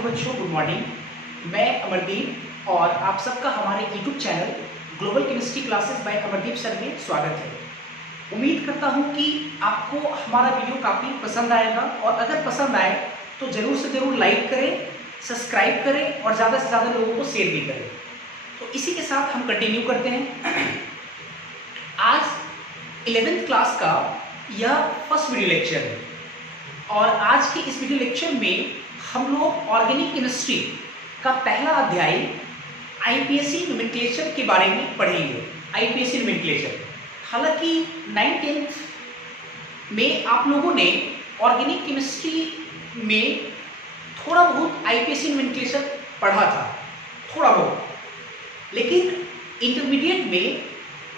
Hello बच्चों, good morning. मैं अमरदीप और आप सबका हमारे YouTube channel global chemistry classes bye Amardeep sir में स्वागत है। उम्मीद करता हूं कि आपको हमारा वीडियो काफ़ी पसंद आएगा और अगर पसंद आए तो ज़रूर से ज़रूर लाइक करें, सब्सक्राइब करें और ज़्यादा से ज़्यादा लोगों को शेयर भी करें। तो इसी के साथ हम कंटिन्यू करते हैं। आज 11th क्लास का यह फर्स्ट वीडियो लेक्चर है और आज के इस वीडियो लेक्चर में हम लोग ऑर्गेनिक केमिस्ट्री का पहला अध्याय आईपीएसी नोमेनक्लेचर के बारे में पढ़ेंगे। आईपीएसी नोमेनक्लेचर, हालांकि 9th में आप लोगों ने ऑर्गेनिक केमिस्ट्री में थोड़ा बहुत आईपीएसी नोमेनक्लेचर पढ़ा था, थोड़ा बहुत, लेकिन इंटरमीडिएट में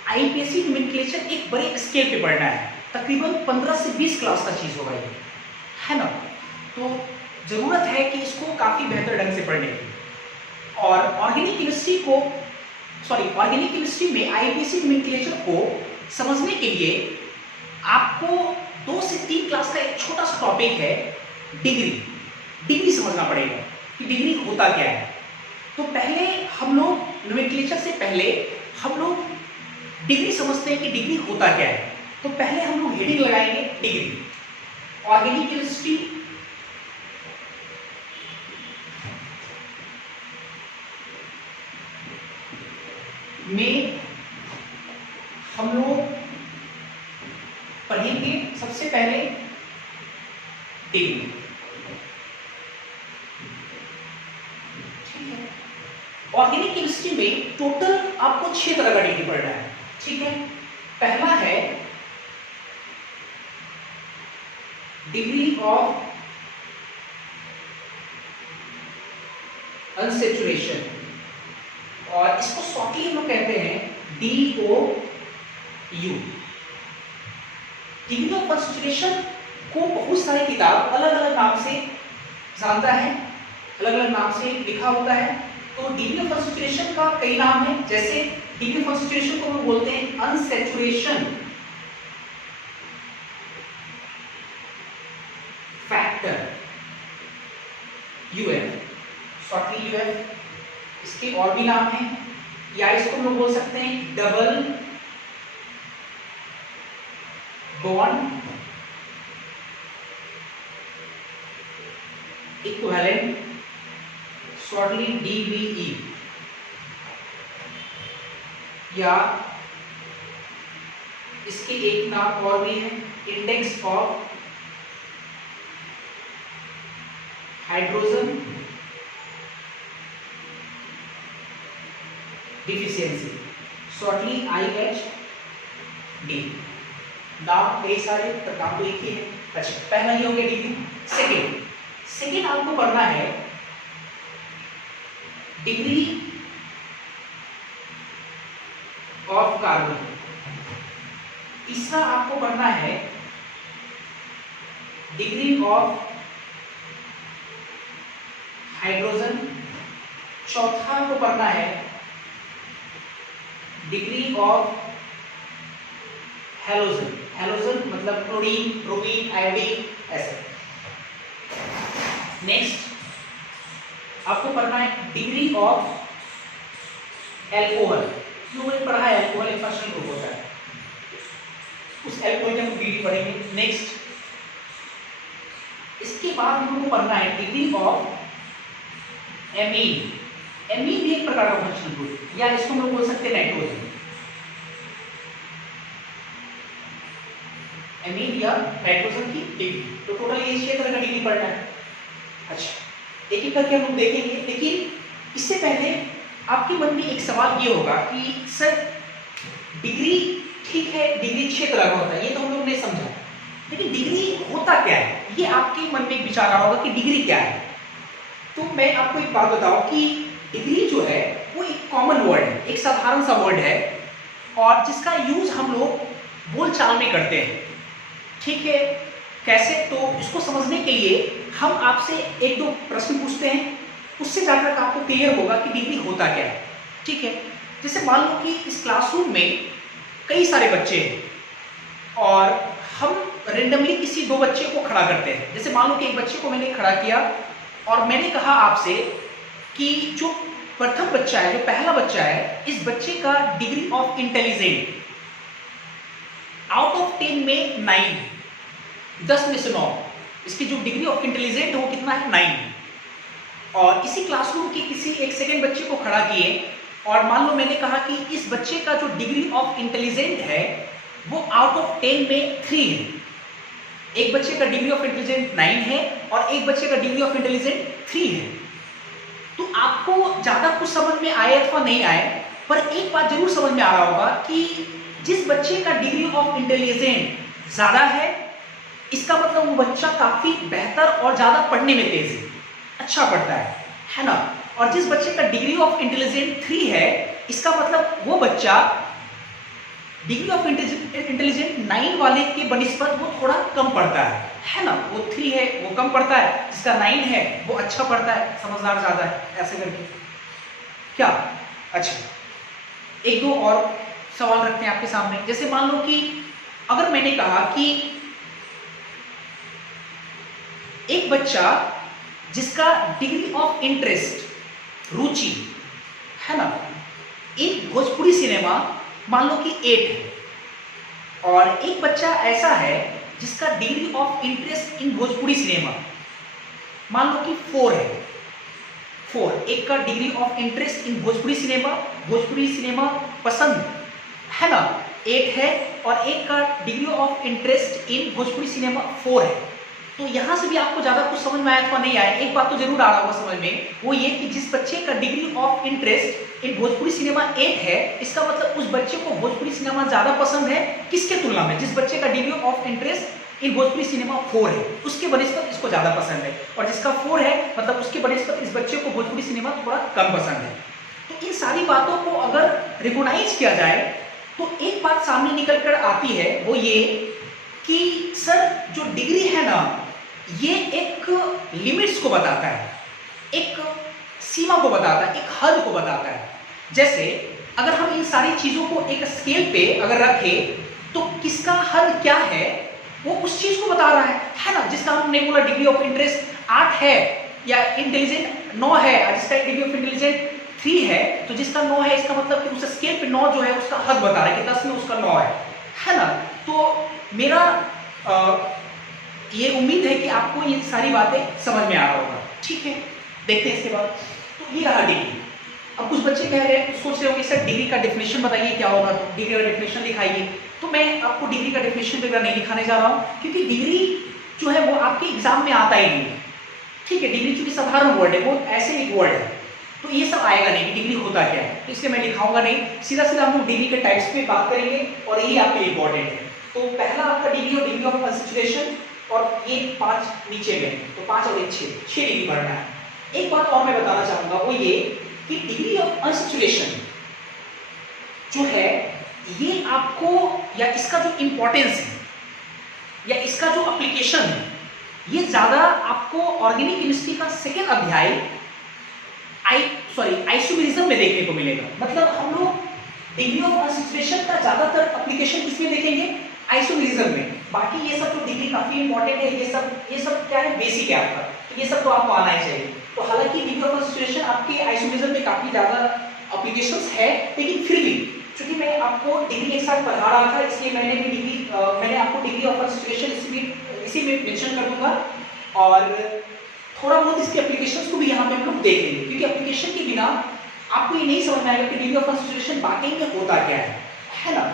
आईपीएसी नोमेनक्लेचर एक बड़े स्केल पे पढ़ना है। तकरीबन 15 से 20 क्लास का चीज़ होगा ये, है ना। तो ज़रूरत है कि इसको काफ़ी बेहतर ढंग से पढ़ने की। और ऑर्गेनिक केमिस्ट्री में आईपीएसी नोमेनक्लेचर को समझने के लिए आपको 2 से 3 क्लास का एक छोटा सा टॉपिक है, डिग्री समझना पड़ेगा कि डिग्री होता क्या है। तो पहले हम लोग नोमेनक्लेचर से पहले हम लोग डिग्री समझते हैं कि डिग्री होता क्या है। तो पहले हम लोग हेडिंग लगाएंगे डिग्री। ऑर्गेनिक केमिस्ट्री में हम लोग पढ़ेंगे सबसे पहले डिग्री। ठीक है। ऑर्गेनिक केमिस्ट्री में टोटल आपको 6 तरह का डिग्री पढ़ना है। ठीक है। पहला है डिग्री ऑफ अनसैचुरेशन और इसको शॉर्टली हम लोग कहते हैं DOU। डिग्री ऑफ अनसैचुरेशन को बहुत सारे किताब अलग अलग नाम से जानता है, अलग अलग नाम से लिखा होता है। तो डिग्री ऑफ अनसैचुरेशन का कई नाम है, जैसे डिग्री ऑफ अनसैचुरेशन को हम बोलते हैं unsaturation factor, UF, shortly UF। इसके और भी नाम हैं, या इसको हम लोग बोल सकते हैं double bond equivalent, shortly DBE, या इसके एक नाम और भी है index of hydrogen deficiency, shortly IHD। नाम कई सारे पर नाम तो एक ही है। अच्छा, पहला ही हो गया डिग्री। सेकेंड आपको पढ़ना है डिग्री ऑफ कार्बन। तीसरा आपको पढ़ना है डिग्री ऑफ हाइड्रोजन। चौथा आपको पढ़ना है डिग्री ऑफ हैलोजन। हैलोजन मतलब क्लोरीन, ब्रोमीन, आयोडीन, ऐसे। नेक्स्ट आपको पढ़ना है डिग्री ऑफ एल्कोहल। लोगों ने पढ़ा है एल्कोहल एक फंक्शनल ग्रुप होता है, उस एल्कोहल का हम डिग्री पढ़ेंगे। नेक्स्ट इसके बाद हम लोगों को पढ़ना है डिग्री ऑफ एमीन। एमीन भी एक प्रकार का फंक्शनल ग्रुप, या इसको हम लोग बोल सकते हैं नाइट्रोजन। एमीन या नाइट्रोजन की डिग्री। तो टोटल ये 6 तरह का डिग्री पढ़ना है। अच्छा, एक एक करके हम लोग देखेंगे, लेकिन इससे पहले आपके मन में एक सवाल ये होगा कि सर डिग्री ठीक है, डिग्री 6 तरह का होता है, ये तो हम लोग ने समझा, लेकिन डिग्री होता क्या है, ये आपके मन में एक विचार आ रहा होगा कि डिग्री क्या है। तो मैं आपको एक बात बताऊं कि डिग्री जो है वो एक कॉमन वर्ड है, एक साधारण सा वर्ड है और जिसका यूज हम लोग बोलचाल में करते हैं। ठीक है, कैसे? तो इसको समझने के लिए हम आपसे 1-2 प्रश्न पूछते हैं, उससे जाकर आपको क्लियर होगा कि डिग्री होता क्या है। ठीक है, जैसे मान लो कि इस क्लासरूम में कई सारे बच्चे हैं और हम रेंडमली किसी 2 बच्चे को खड़ा करते हैं। जैसे मान लो कि एक बच्चे को मैंने खड़ा किया और मैंने कहा आपसे कि जो प्रथम बच्चा है, जो पहला बच्चा है, इस बच्चे का degree of intelligent out of 10 में 9 है, 10 में से 9। इसकी जो डिग्री ऑफ इंटेलिजेंट है वो कितना है, 9 है। और इसी क्लासरूम के किसी एक सेकेंड बच्चे को खड़ा किए और मान लो मैंने कहा कि इस बच्चे का जो डिग्री ऑफ इंटेलिजेंट है वो आउट ऑफ 10 में 3 है। एक बच्चे का डिग्री ऑफ इंटेलिजेंट 9 है और एक बच्चे का डिग्री ऑफ इंटेलिजेंट 3 है। तो आपको ज्यादा कुछ समझ में आए अथवा नहीं आए, पर एक बात जरूर समझ में आ रहा होगा कि जिस बच्चे का डिग्री ऑफ इंटेलिजेंट ज्यादा है, इसका मतलब वो बच्चा काफी बेहतर और ज्यादा पढ़ने में तेज है, अच्छा पढ़ता है ना। और जिस बच्चे का डिग्री ऑफ इंटेलिजेंट 3 है, इसका मतलब वो बच्चा डिग्री ऑफ इंटेलिजेंट 9 वाले के बनिस्बत वो थोड़ा कम पढ़ता है ना। वो 3 है वो कम पढ़ता है, जिसका 9 है वो अच्छा पढ़ता है, समझदार ज्यादा है, ऐसे करके क्या। अच्छा, एक दो और सवाल रखते हैं आपके सामने। जैसे मान लो कि अगर मैंने कहा कि एक बच्चा जिसका डिग्री ऑफ इंटरेस्ट, रुचि है ना, इन भोजपुरी सिनेमा मान लो कि 8 है, और एक बच्चा ऐसा है जिसका degree of interest in Bhojpuri cinema मान लो कि 4 है। 4, एक का degree of interest in Bhojpuri cinema पसंद है ना 8 है, और एक का degree of interest in Bhojpuri cinema 4 है। तो यहां से भी आपको ज्यादा कुछ समझ में आया अथवा नहीं आया, एक बात तो जरूर आ रहा होगा समझ में, वो ये कि जिस बच्चे का degree of interest in Bhojpuri cinema 8 है, इसका मतलब उस बच्चे को भोजपुरी सिनेमा ज्यादा पसंद है किसके तुलना में, जिस बच्चे का degree of interest in Bhojpuri cinema 4 है, उसके बनिस्बत इसको ज्यादा पसंद है। और जिसका 4 है मतलब उसके बनिस्बत इस बच्चे को भोजपुरी सिनेमा थोड़ा कम पसंद है। तो इन सारी बातों को अगर रिकॉग्नाइज किया जाए तो एक बात सामने निकल कर आती है, वो ये कि सर जो डिग्री है ना, ये एक लिमिट्स को बताता है, एक सीमा को बताता है, एक हद को बताता है। जैसे अगर हम इन सारी चीजों को एक स्केल पे अगर रखें तो किसका हद क्या है वो उस चीज को बता रहा है ना। जिसका हमने बोला डिग्री ऑफ इंटरेस्ट 8 है या इंटेलिजेंट 9 है, जिसका डिग्री ऑफ इंटेलिजेंट 3 है, तो जिसका 9 है इसका मतलब कि उस स्केल पे 9 जो है उसका हद बता रहा है कि 10 में उसका 9 है ना। तो मेरा ये उम्मीद है कि आपको ये सारी बातें समझ में आ रहा होगा। ठीक है, देखते हैं इसके बाद। तो ये रहा डिग्री। अब कुछ बच्चे कह रहे हैं, सोच रहे होंगे सर डिग्री का डेफिनेशन बताइए क्या होगा, तो डिग्री का डेफिनेशन दिखाइए। तो मैं आपको डिग्री का डेफिनेशन वगैरह नहीं दिखाने जा रहा हूँ, क्योंकि डिग्री जो है वो आपके एग्जाम में आता ही नहीं है। ठीक है, डिग्री चूंकि साधारण वर्ड है, वो ऐसे एक वर्ड है, तो ये सब आएगा नहीं कि डिग्री होता क्या है, तो इसलिए मैं दिखाऊंगा नहीं। सीधा सीधा हम लोग डिग्री के टाइप्स पे बात करेंगे और यही आपके लिए इंपॉर्टेंट है। तो पहला आपका डिग्री और डिग्री ऑफ अनसैचुरेशन, और ये 5 नीचे में, तो 5 और 6 डिग्री बढ़ना है। एक बात और मैं बताना चाहूंगा, वो ये कि डिग्री ऑफ अनसैचुरेशन जो है ये आपको, या इसका जो इंपॉर्टेंस है या इसका जो एप्लीकेशन है, ये ज्यादा आपको ऑर्गेनिक केमिस्ट्री का सेकेंड अध्याय आइसोमेरिज्म में देखने को मिलेगा। मतलब हम लोग डिग्री ऑफ अनसैचुरेशन का ज्यादातर एप्लीकेशन किसमें देखेंगे, आइसोमेरिज्म में। बाकी ये सब तो डिग्री काफी इंपॉर्टेंट है, ये सब क्या है, बेसिक है आपका, तो ये सब तो आपको आना ही चाहिए। तो हालांकि डिग्री ऑफ अनसैचुरेशन आपके आइसोमेरिज्म में काफी ज्यादा एप्लीकेशंस है, लेकिन फिर भी क्योंकि मैं आपको डिग्री एक साथ पढ़ा रहा था, इसलिए मैंने आपको डिग्री ऑफ अनसैचुरेशन इसी में मेंशन कर दूंगा, और थोड़ा बहुत इसके एप्लीकेशंस को भी यहाँ पे हम लोग देख लेंगे, क्योंकि एप्लीकेशन के बिना आपको ये नहीं समझ में आएगा कि डिग्री ऑफ अनसैचुरेशन वाकई में होता क्या है ना।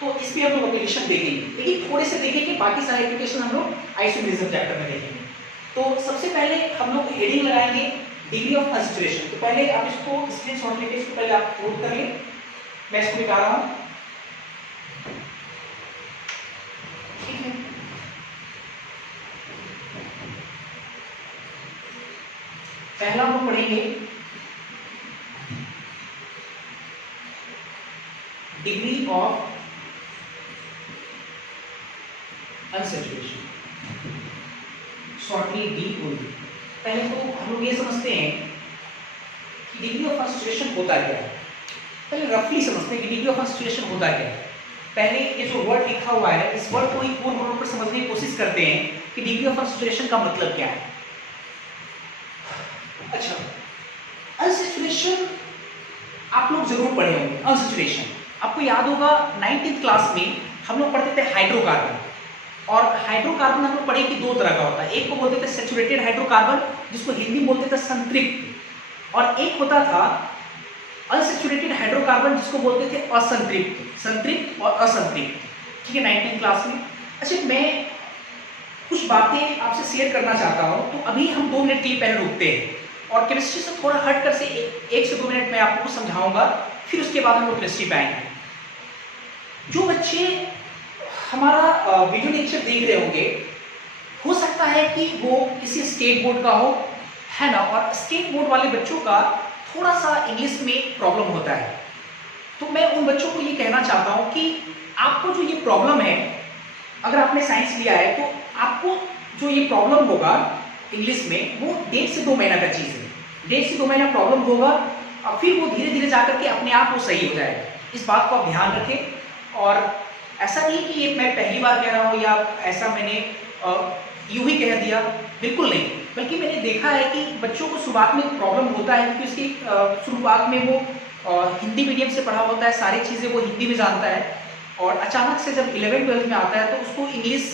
तो इस पे हम लोग एप्लीकेशन देखेंगे, लेकिन थोड़े से देखेंगे, बाकी सारे एप्लीकेशन हम लोग आइसोमेरिज्म चैप्टर में देखेंगे। तो सबसे पहले हम लोग हेडिंग लगाएंगे डिग्री ऑफ अनसैचुरेशन। तो पहले आप इसको स्क्रीनशॉट लेके इसको पहले आप नोट कर लें, मैं इसको दिखा रहा हूँ। ठीक है, पहला हम लोग पढ़ेंगे degree of unsaturation, shortly DOA। पहले तो हम लोग ये समझते हैं कि डिग्री ऑफ अनसैचुरेशन होता क्या है। पहले रफली समझते हैं कि डिग्री ऑफ अनसैचुरेशन होता क्या है। पहले ये जो वर्ड लिखा हुआ है, इस वर्ड को ही पूर्ण रूप से समझने की कोशिश करते हैं कि डिग्री ऑफ अनसैचुरेशन का मतलब क्या है। अच्छा, अनसैचुरेशन आप लोग जरूर पढ़े होंगे। अनसैचुरेशन आपको याद होगा 9th क्लास में हम लोग पढ़ते थे हाइड्रोकार्बन, और हाइड्रोकार्बन हम लोग पढ़े कि दो तरह का होता है। एक को बोलते थे सैचुरेटेड हाइड्रोकार्बन, जिसको हिंदी में बोलते थे संतृप्त, और एक होता था अनसैचुरेटेड हाइड्रोकार्बन, जिसको बोलते थे असंतृप्त। संतृप्त और असंतृप्त, ठीक है, 9th क्लास में। अच्छा, मैं कुछ बातें आपसे शेयर करना चाहता हूँ, तो अभी हम 2 मिनट के लिए पहले रुकते हैं, और केमिस्ट्री से थोड़ा हट कर से 1 से 2 मिनट में आपको समझाऊंगा, फिर उसके बाद हम लोग केमिस्ट्री पे आएंगे। जो बच्चे हमारा वीडियो लेक्चर देख रहे होंगे, हो सकता है कि वो किसी स्टेट बोर्ड का हो, है ना, और स्टेट बोर्ड वाले बच्चों का थोड़ा सा इंग्लिश में प्रॉब्लम होता है। तो मैं उन बच्चों को ये कहना चाहता हूँ कि आपको जो ये प्रॉब्लम है, अगर आपने साइंस लिया है तो आपको जो ये प्रॉब्लम होगा इंग्लिश में, वो 1.5 से 2 महीना का चीज़ है। 1.5 से 2 महीना प्रॉब्लम होगा, और फिर वो धीरे धीरे जाकर के अपने आप वो सही हो जाएगा। इस बात को आप ध्यान रखें। और ऐसा नहीं कि ये मैं पहली बार कह रहा हूँ या ऐसा मैंने यूं ही कह दिया, बिल्कुल नहीं, बल्कि मैंने देखा है कि बच्चों को शुरुआत में प्रॉब्लम होता है, क्योंकि उसकी शुरुआत में वो हिंदी मीडियम से पढ़ा होता है, सारी चीज़ें वो हिंदी में जानता है, और अचानक से जब 11th-12th में आता है तो उसको इंग्लिश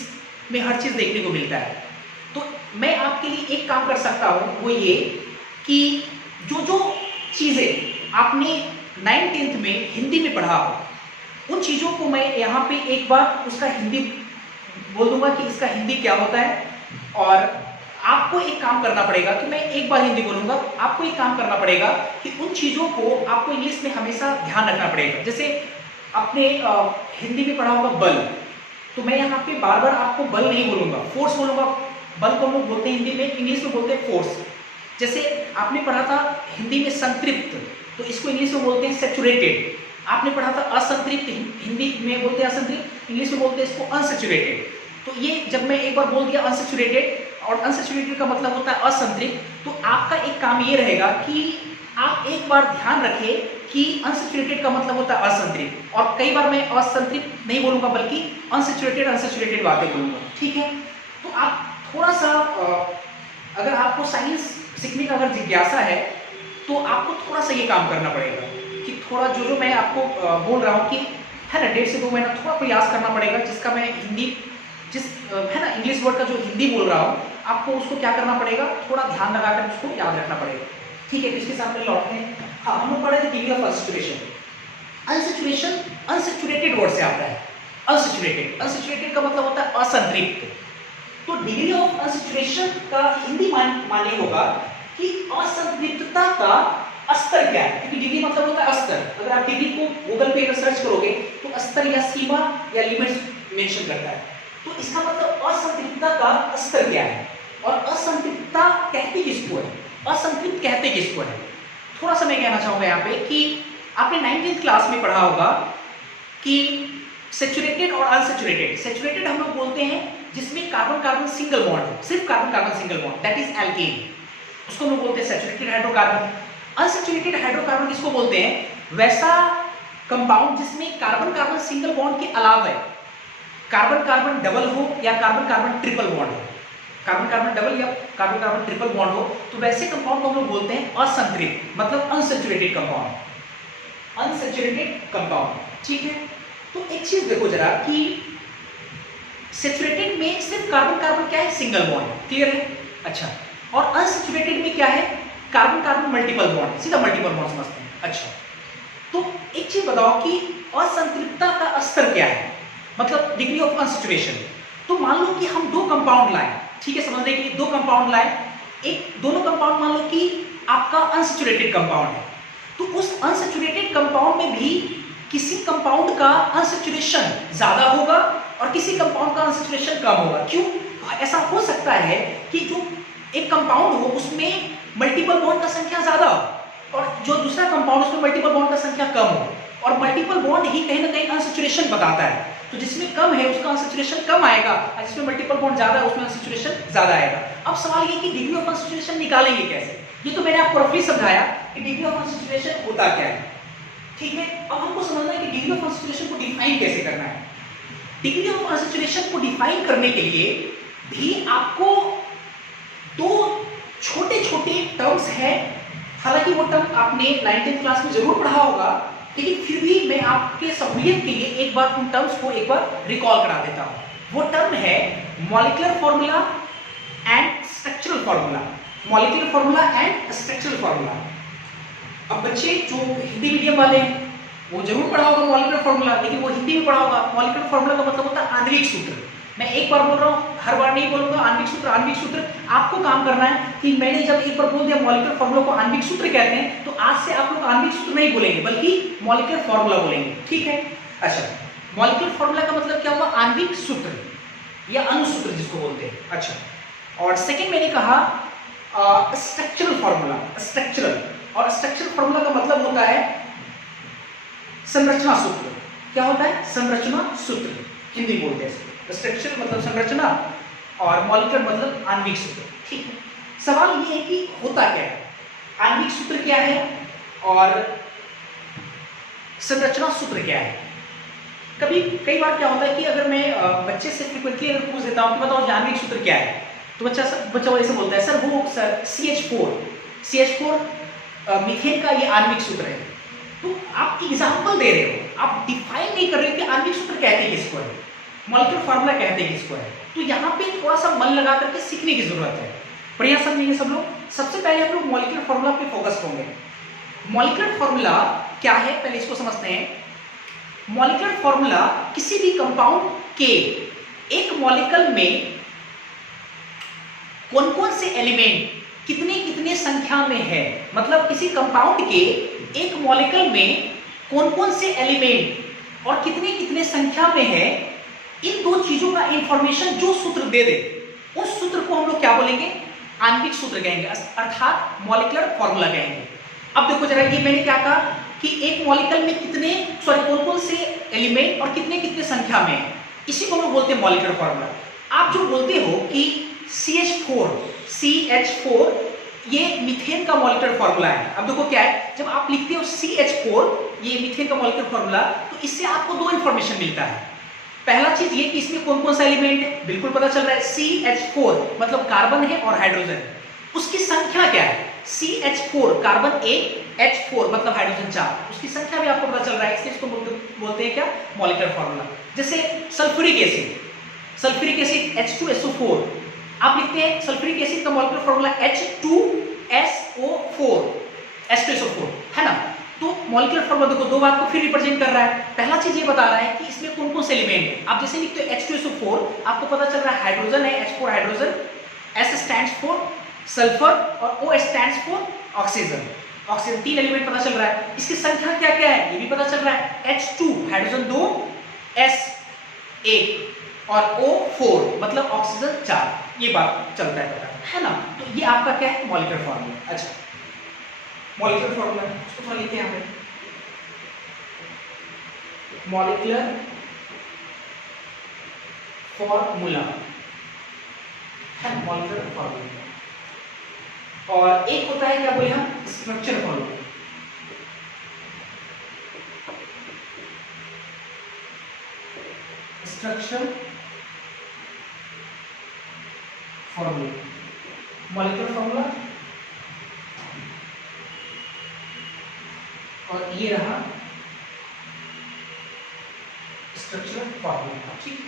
में हर चीज़ देखने को मिलता है। तो मैं आपके लिए एक काम कर सकता हूँ, वो ये कि जो जो चीज़ें आपने 9th-10th में हिंदी में पढ़ा हो, उन चीज़ों को मैं यहाँ पे एक बार उसका हिंदी बोल दूंगा कि इसका हिंदी क्या होता है, और आपको एक काम करना पड़ेगा कि मैं एक बार हिंदी बोलूँगा, आपको एक काम करना पड़ेगा कि उन चीज़ों को आपको इंग्लिश में हमेशा ध्यान रखना पड़ेगा। जैसे आपने हिंदी में पढ़ा होगा बल, तो मैं यहाँ पे बार बार आपको बल नहीं बोलूँगा, फोर्स बोलूँगा। बल को हम लोग बोलते हैं हिंदी में, इंग्लिश में बोलते हैं फोर्स। जैसे आपने पढ़ा था हिंदी में संतृप्त, तो इसको इंग्लिश में बोलते हैं सैचुरेटेड। आपने पढ़ा था असंतृप्त, हिंदी में बोलते हैं असंतृप्त, इंग्लिश में बोलते हैं इसको अनसैचुरेटेड। तो ये जब मैं एक बार बोल दिया अनसैचुरेटेड, और अनसैचुरेटेड का मतलब होता है असंतृप्त, तो आपका एक काम ये रहेगा कि आप एक बार ध्यान रखें कि अनसैचुरेटेड का मतलब होता है असंतृप्त, और कई बार मैं असंतृप्त नहीं बोलूँगा बल्कि अनसैचुरेटेड बातें बोलूँगा, ठीक है। तो आप थोड़ा सा अगर आपको साइंस सीखने का अगर जिज्ञासा है, तो आपको थोड़ा सा ये काम करना पड़ेगा कि थोड़ा जो मैं आपको बोल रहा हूँ कि है ना, 1.5 से 2 महीना थोड़ा प्रयास करना पड़ेगा, जिसका मैं हिंदी है ना, इंग्लिश वर्ड का जो हिंदी बोल रहा हूँ, आपको उसको क्या करना पड़ेगा, थोड़ा ध्यान लगाकर उसको याद रखना पड़ेगा, ठीक है। तो इसके साथ में लौटते हैं। हाँ, हम लोग पढ़े थे degree of unsaturation. Unsaturation unsaturated word से आता है। अनसैचुरेटेड का मतलब होता है असंतृप्त। तो डिग्री ऑफ अनसैचुरेशन का हिंदी माने होगा कि असंतृप्तता का स्तर क्या है, क्योंकि डिग्री मतलब होता है स्तर। अगर आप डिग्री को गूगल पे सर्च करोगे तो स्तर या सीमा या लिमिट मेंशन करता है, तो इसका मतलब असंतृप्तता का स्तर क्या है, और असंतृप्तता कहते किसको है, असंतृप्त कहते किसको है। थोड़ा सा मैं कहना चाहूंगा यहाँ पे कि आपने 9th क्लास में पढ़ा होगा कि सैचुरेटेड और अनसैचुरेटेड। सैचुरेटेड हम लोग बोलते हैं जिसमें कार्बन कार्बन सिंगल बॉन्ड, सिर्फ carbon carbon single bond, that is alkane, उसको हम लोग बोलते हैं सैचुरेटेड हाइड्रोकार्बन। अनसैचुरेटेड हाइड्रोकार्बन किसको बोलते हैं, वैसा कंपाउंड जिसमें कार्बन कार्बन सिंगल बॉन्ड के अलावा कार्बन कार्बन डबल हो या कार्बन कार्बन ट्रिपल बॉन्ड हो, कार्बन कार्बन डबल या कार्बन कार्बन ट्रिपल बॉन्ड हो, तो वैसे कंपाउंड को हम लोग बोलते हैं असंतृप्त, मतलब अनसैचुरेटेड कंपाउंड, अनसैचुरेटेड कंपाउंड, ठीक है। तो एक चीज देखो जरा कि सैचुरेटेड में सिर्फ कार्बन कार्बन क्या है, सिंगल बॉन्ड, क्लियर है। अच्छा, और अनसैचुरेटेड में क्या है, कार्बन कार्बन मल्टीपल बॉन्ड, सीधा मल्टीपल बॉन्ड समझते हैं। अच्छा, तो एक चीज बताओ कि असंतृप्तता का स्तर क्या है, मतलब डिग्री ऑफ अनसैचुरेशन। तो मान लो कि हम 2 कंपाउंड लाएं, ठीक है, समझने के लिए 2 कंपाउंड लाएं, एक दोनों कंपाउंड मान लो कि आपका अनसैचुरेटेड कंपाउंड है, तो उस अनसैचुरेटेड कंपाउंड में भी किसी कंपाउंड का अनसैचुरेशन ज्यादा होगा और किसी कंपाउंड का अनसैचुरेशन कम होगा। क्यों ऐसा हो सकता है कि जो एक कंपाउंड हो उसमें मल्टीपल बॉन्ड का संख्या ज्यादा हो और जो दूसरा कंपाउंड उसमें मल्टीपल बॉन्ड का संख्या कम हो, और मल्टीपल बॉन्ड ही कहीं ना कहीं अनसैचुरेशन बताता है। तो जिसमें कम है उसका अनसैचुरेशन कम आएगा और जिसमें मल्टीपल बॉन्ड ज्यादा है उसमें अनसैचुरेशन ज्यादा आएगा। अब सवाल ये कि डिग्री ऑफ अनसैचुरेशन निकालेंगे कैसे, ये तो मैंने आपको रफली समझाया कि डिग्री ऑफ अनसैचुरेशन होता क्या है, ठीक है। अब हमको समझना है कि डिग्री ऑफ अनसैचुरेशन को डिफाइन कैसे करना है। डिग्री ऑफ अनसैचुरेशन को डिफाइन करने के लिए भी आपको 2 छोटे छोटे टर्म्स हैं, हालांकि वो टर्म आपने 9th क्लास में जरूर पढ़ा होगा, लेकिन फिर भी मैं आपके सहूलियत के लिए एक बार उन टर्म्स को एक बार रिकॉल करा देता हूं। वो टर्म है molecular formula and structural formula. Molecular formula and structural formula. अब बच्चे जो हिंदी मीडियम वाले हैं वो जरूर पढ़ा होगा मॉलिक्यूलर फॉर्मूला, लेकिन वो हिंदी में पढ़ा होगा। मॉलिक्यूलर फॉर्मूला का मतलब होता है आणविक सूत्र। मैं एक बार बोल रहा हूँ, हर बार नहीं बोलूंगा आणविक सूत्र। आणविक सूत्र आपको काम करना है कि मैंने जब एक बार बोल दिया मॉलिक्यूलर फॉर्मूला को आणविक सूत्र कहते हैं, तो आज से आप लोग आणविक सूत्र नहीं बोलेंगे बल्कि मॉलिक्यूलर फॉर्मूला बोलेंगे, ठीक है। अच्छा, मॉलिक्यूलर फॉर्मूला का मतलब क्या हुआ? आणविक सूत्र या अणुसूत्र जिसको बोलते हैं। अच्छा, और सेकेंड मैंने कहा स्ट्रक्चरल फॉर्मूला। स्ट्रक्चरल और स्ट्रक्चरल फॉर्मूला का मतलब होता है संरचना सूत्र। क्या होता है? संरचना सूत्र, हिंदी बोलते हैं। स्ट्रक्चर मतलब संरचना और मॉलिक्यूलर मतलब आणविक सूत्र, ठीक है। सवाल ये है कि होता क्या है, आणविक सूत्र क्या है और संरचना सूत्र क्या है। कई बार क्या होता है कि अगर मैं बच्चे से फ्रीक्वेंटली अगर पूछ देता हूं कि बताओ आणविक सूत्र क्या है, तो बच्चा ऐसे बोलता है, सर वो सर CH4 मीथेन का ये आणविक सूत्र है। तो आप एग्जांपल दे रहे हो, आप डिफाइन नहीं कर रहे हो कि आणविक सूत्र कहते किसको है, मॉलिक्यूलर फार्मूला कहते किसको है। तो यहाँ पे थोड़ा सा मन लगा करके सीखने की जरूरत है। बढ़िया समझेंगे सब लोग। सबसे पहले हम लोग मॉलिक्यूलर फार्मूला पे फोकस होंगे। मॉलिक्यूलर फार्मूला क्या है पहले इसको समझते हैं। मॉलिक्यूलर फार्मूला किसी भी कंपाउंड के एक मॉलिक्यूल में कौन कौन से एलिमेंट कितने कितने संख्या में है, मतलब किसी कंपाउंड के एक मॉलिक्यूल में कौन कौन से एलिमेंट और कितने कितने संख्या में है, इन दो चीजों का इंफॉर्मेशन जो सूत्र दे दे, उस सूत्र को हम लोग क्या बोलेंगे? आणविक सूत्र कहेंगे, अर्थात मॉलिक्यूलर फॉर्मूला कहेंगे। अब देखो जरा, ये मैंने क्या कहा कि एक मॉलिक्यूल में कौन कौन से एलिमेंट और कितने कितने संख्या में है, इसी को हम लोग बोलते हैं मॉलिक्यूलर फॉर्मूला। आप जो बोलते हो कि CH4 ये मीथेन का मॉलिक्यूलर फॉर्मूला है। अब देखो क्या है, जब आप लिखते हो CH4 ये मीथेन का मॉलिक्यूलर फॉर्मूला, तो इससे आपको दो इंफॉर्मेशन मिलता है। पहला चीज ये कि इसमें कौन कौन सा एलिमेंट है, बिल्कुल पता चल रहा है। CH4 मतलब कार्बन है और हाइड्रोजन। उसकी संख्या क्या है? CH4 कार्बन एक, H4 मतलब हाइड्रोजन 4, उसकी संख्या भी आपको पता चल रहा है। इसलिए इसको बोलते हैं क्या? Molecular formula. जैसे सल्फ्यूरिक एसिड H2SO4, आप लिखते हैं सल्फ्यूरिक एसिड का मॉलिक्यूलर फॉर्मूला H2SO4 है ना। तो मॉलिक्यूलर फॉर्मूला देखो दो बात को फिर रिप्रेजेंट कर रहा है। पहला चीज ये बता रहा है कि इसमें कौन कौन से एलिमेंट है। आप जैसे लिखते हो H2SO4, आपको पता चल रहा है हाइड्रोजन है, H4 hydrogen, S stands for sulphur और O stands for oxygen. Oxygen 3 element पता चल रहा है। इसकी संख्या क्या क्या है ये भी पता चल रहा है। H2 हाइड्रोजन 2, S 1 और O4 मतलब ऑक्सीजन 4। ये बात चलता है पता है ना। तो ये आपका क्या है? Molecular formula. अच्छा, मॉलिक्यूलर फॉर्मूला उसको थोड़ा लिखते हैं यहाँ पे, मॉलिक्यूलर फॉर्मूला है, मॉलिक्यूलर फॉर्मूला। और एक होता है क्या बोले हम? Structure formula. Structure formula, molecular formula, और ये रहा स्ट्रक्चरल फॉर्मूला, ठीक।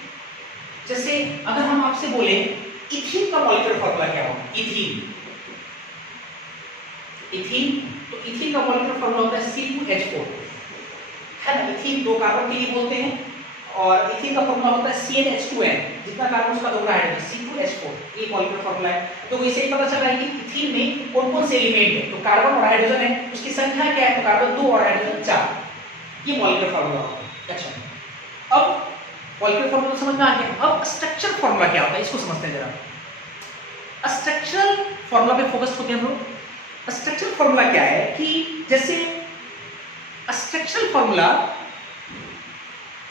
जैसे अगर हम आपसे बोले इथीन का मॉलिक्यूलर फॉर्मूला क्या होगा? इथीन तो इथीन का मॉलिक्यूलर फॉर्मूला होता है C2H4 है ना। इथीन दो कार्बन के लिए बोलते हैं, और इथीन का फॉर्मूला होता है CnH2n, जितना कार्बन उसका दोगुना हाइड्रोजन C2H4। ये मॉलिक्यूलर फॉर्मूला है। तो इसे ही पता चल रहा है कि इथीन में कौन कौन से एलिमेंट है। तो कार्बन और हाइड्रोजन है, उसकी संख्या क्या है? तो कार्बन 2 और हाइड्रोजन 4। ये मॉलिक्यूलर फॉर्मूला होता है। अच्छा, अब मॉलिक्यूलर फॉर्मूला समझ में आ गया। अब स्ट्रक्चरल फॉर्मूला क्या होता है इसको समझते हैं जरा। स्ट्रक्चरल फॉर्मूला पे फोकस होते हैं हम लोग। स्ट्रक्चरल फॉर्मूला क्या है कि जैसे स्ट्रक्चरल फॉर्मूला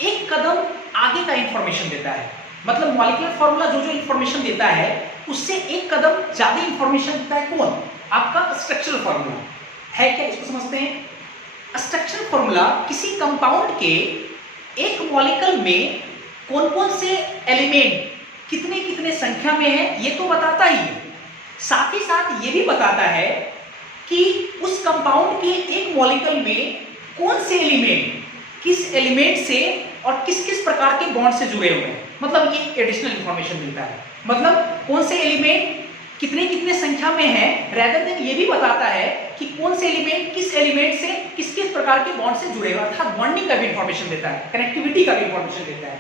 एक कदम आगे का इंफॉर्मेशन देता है, मतलब मॉलिक्यूलर फॉर्मूला जो जो इंफॉर्मेशन देता है उससे एक कदम ज्यादा इंफॉर्मेशन देता है। कौन? आपका स्ट्रक्चरल फॉर्मूला है क्या, इसको समझते हैं। स्ट्रक्चरल फॉर्मूला किसी कंपाउंड के एक मॉलिक्यूल में कौन कौन से एलिमेंट कितने कितने संख्या में है ये तो बताता ही है, साथ ही साथ साथ ये भी बताता है कि उस कंपाउंड के एक मॉलिक्यूल में कौन से एलिमेंट किस एलिमेंट से और किस किस प्रकार के बॉन्ड से जुड़े हुए हैं। मतलब ये एडिशनल इंफॉर्मेशन मिलता है, मतलब कौन से एलिमेंट कितने कितने संख्या में है, रेदर देन ये भी बताता है कि कौन से एलिमेंट किस एलिमेंट से किस किस प्रकार के बॉन्ड से जुड़े हुए, अर्थात बॉन्डिंग का भी इंफॉर्मेशन देता है, कनेक्टिविटी का भी इंफॉर्मेशन देता है,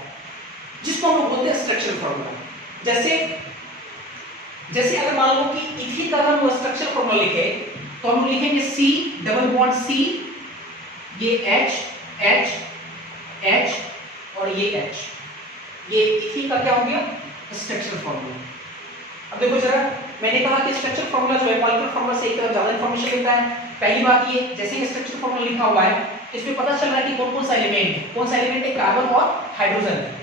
जिसको हम लोग बोलते हैं स्ट्रक्चरल फॉर्मूला। जैसे अगर मान लो कि इथीन का हम स्ट्रक्चरल फॉर्मूला लिखे तो हम लिखेंगे C डबल बॉन्ड C, ये H और ये H, ये इथीन का क्या हो गया स्ट्रक्चरल फॉर्मूला। अब देखो जरा, मैंने कहा कि स्ट्रक्चरल फॉर्मूला जो है मॉलिक्यूलर फॉर्मूला से एक तरफ ज्यादा इंफॉर्मेशन देता है। पहली बात ये, जैसे ही स्ट्रक्चरल फॉर्मूला लिखा हुआ है इसमें पता चल रहा है कि कौन कौन सा एलिमेंट है, कौन सा एलिमेंट है, कार्बन और हाइड्रोजन है।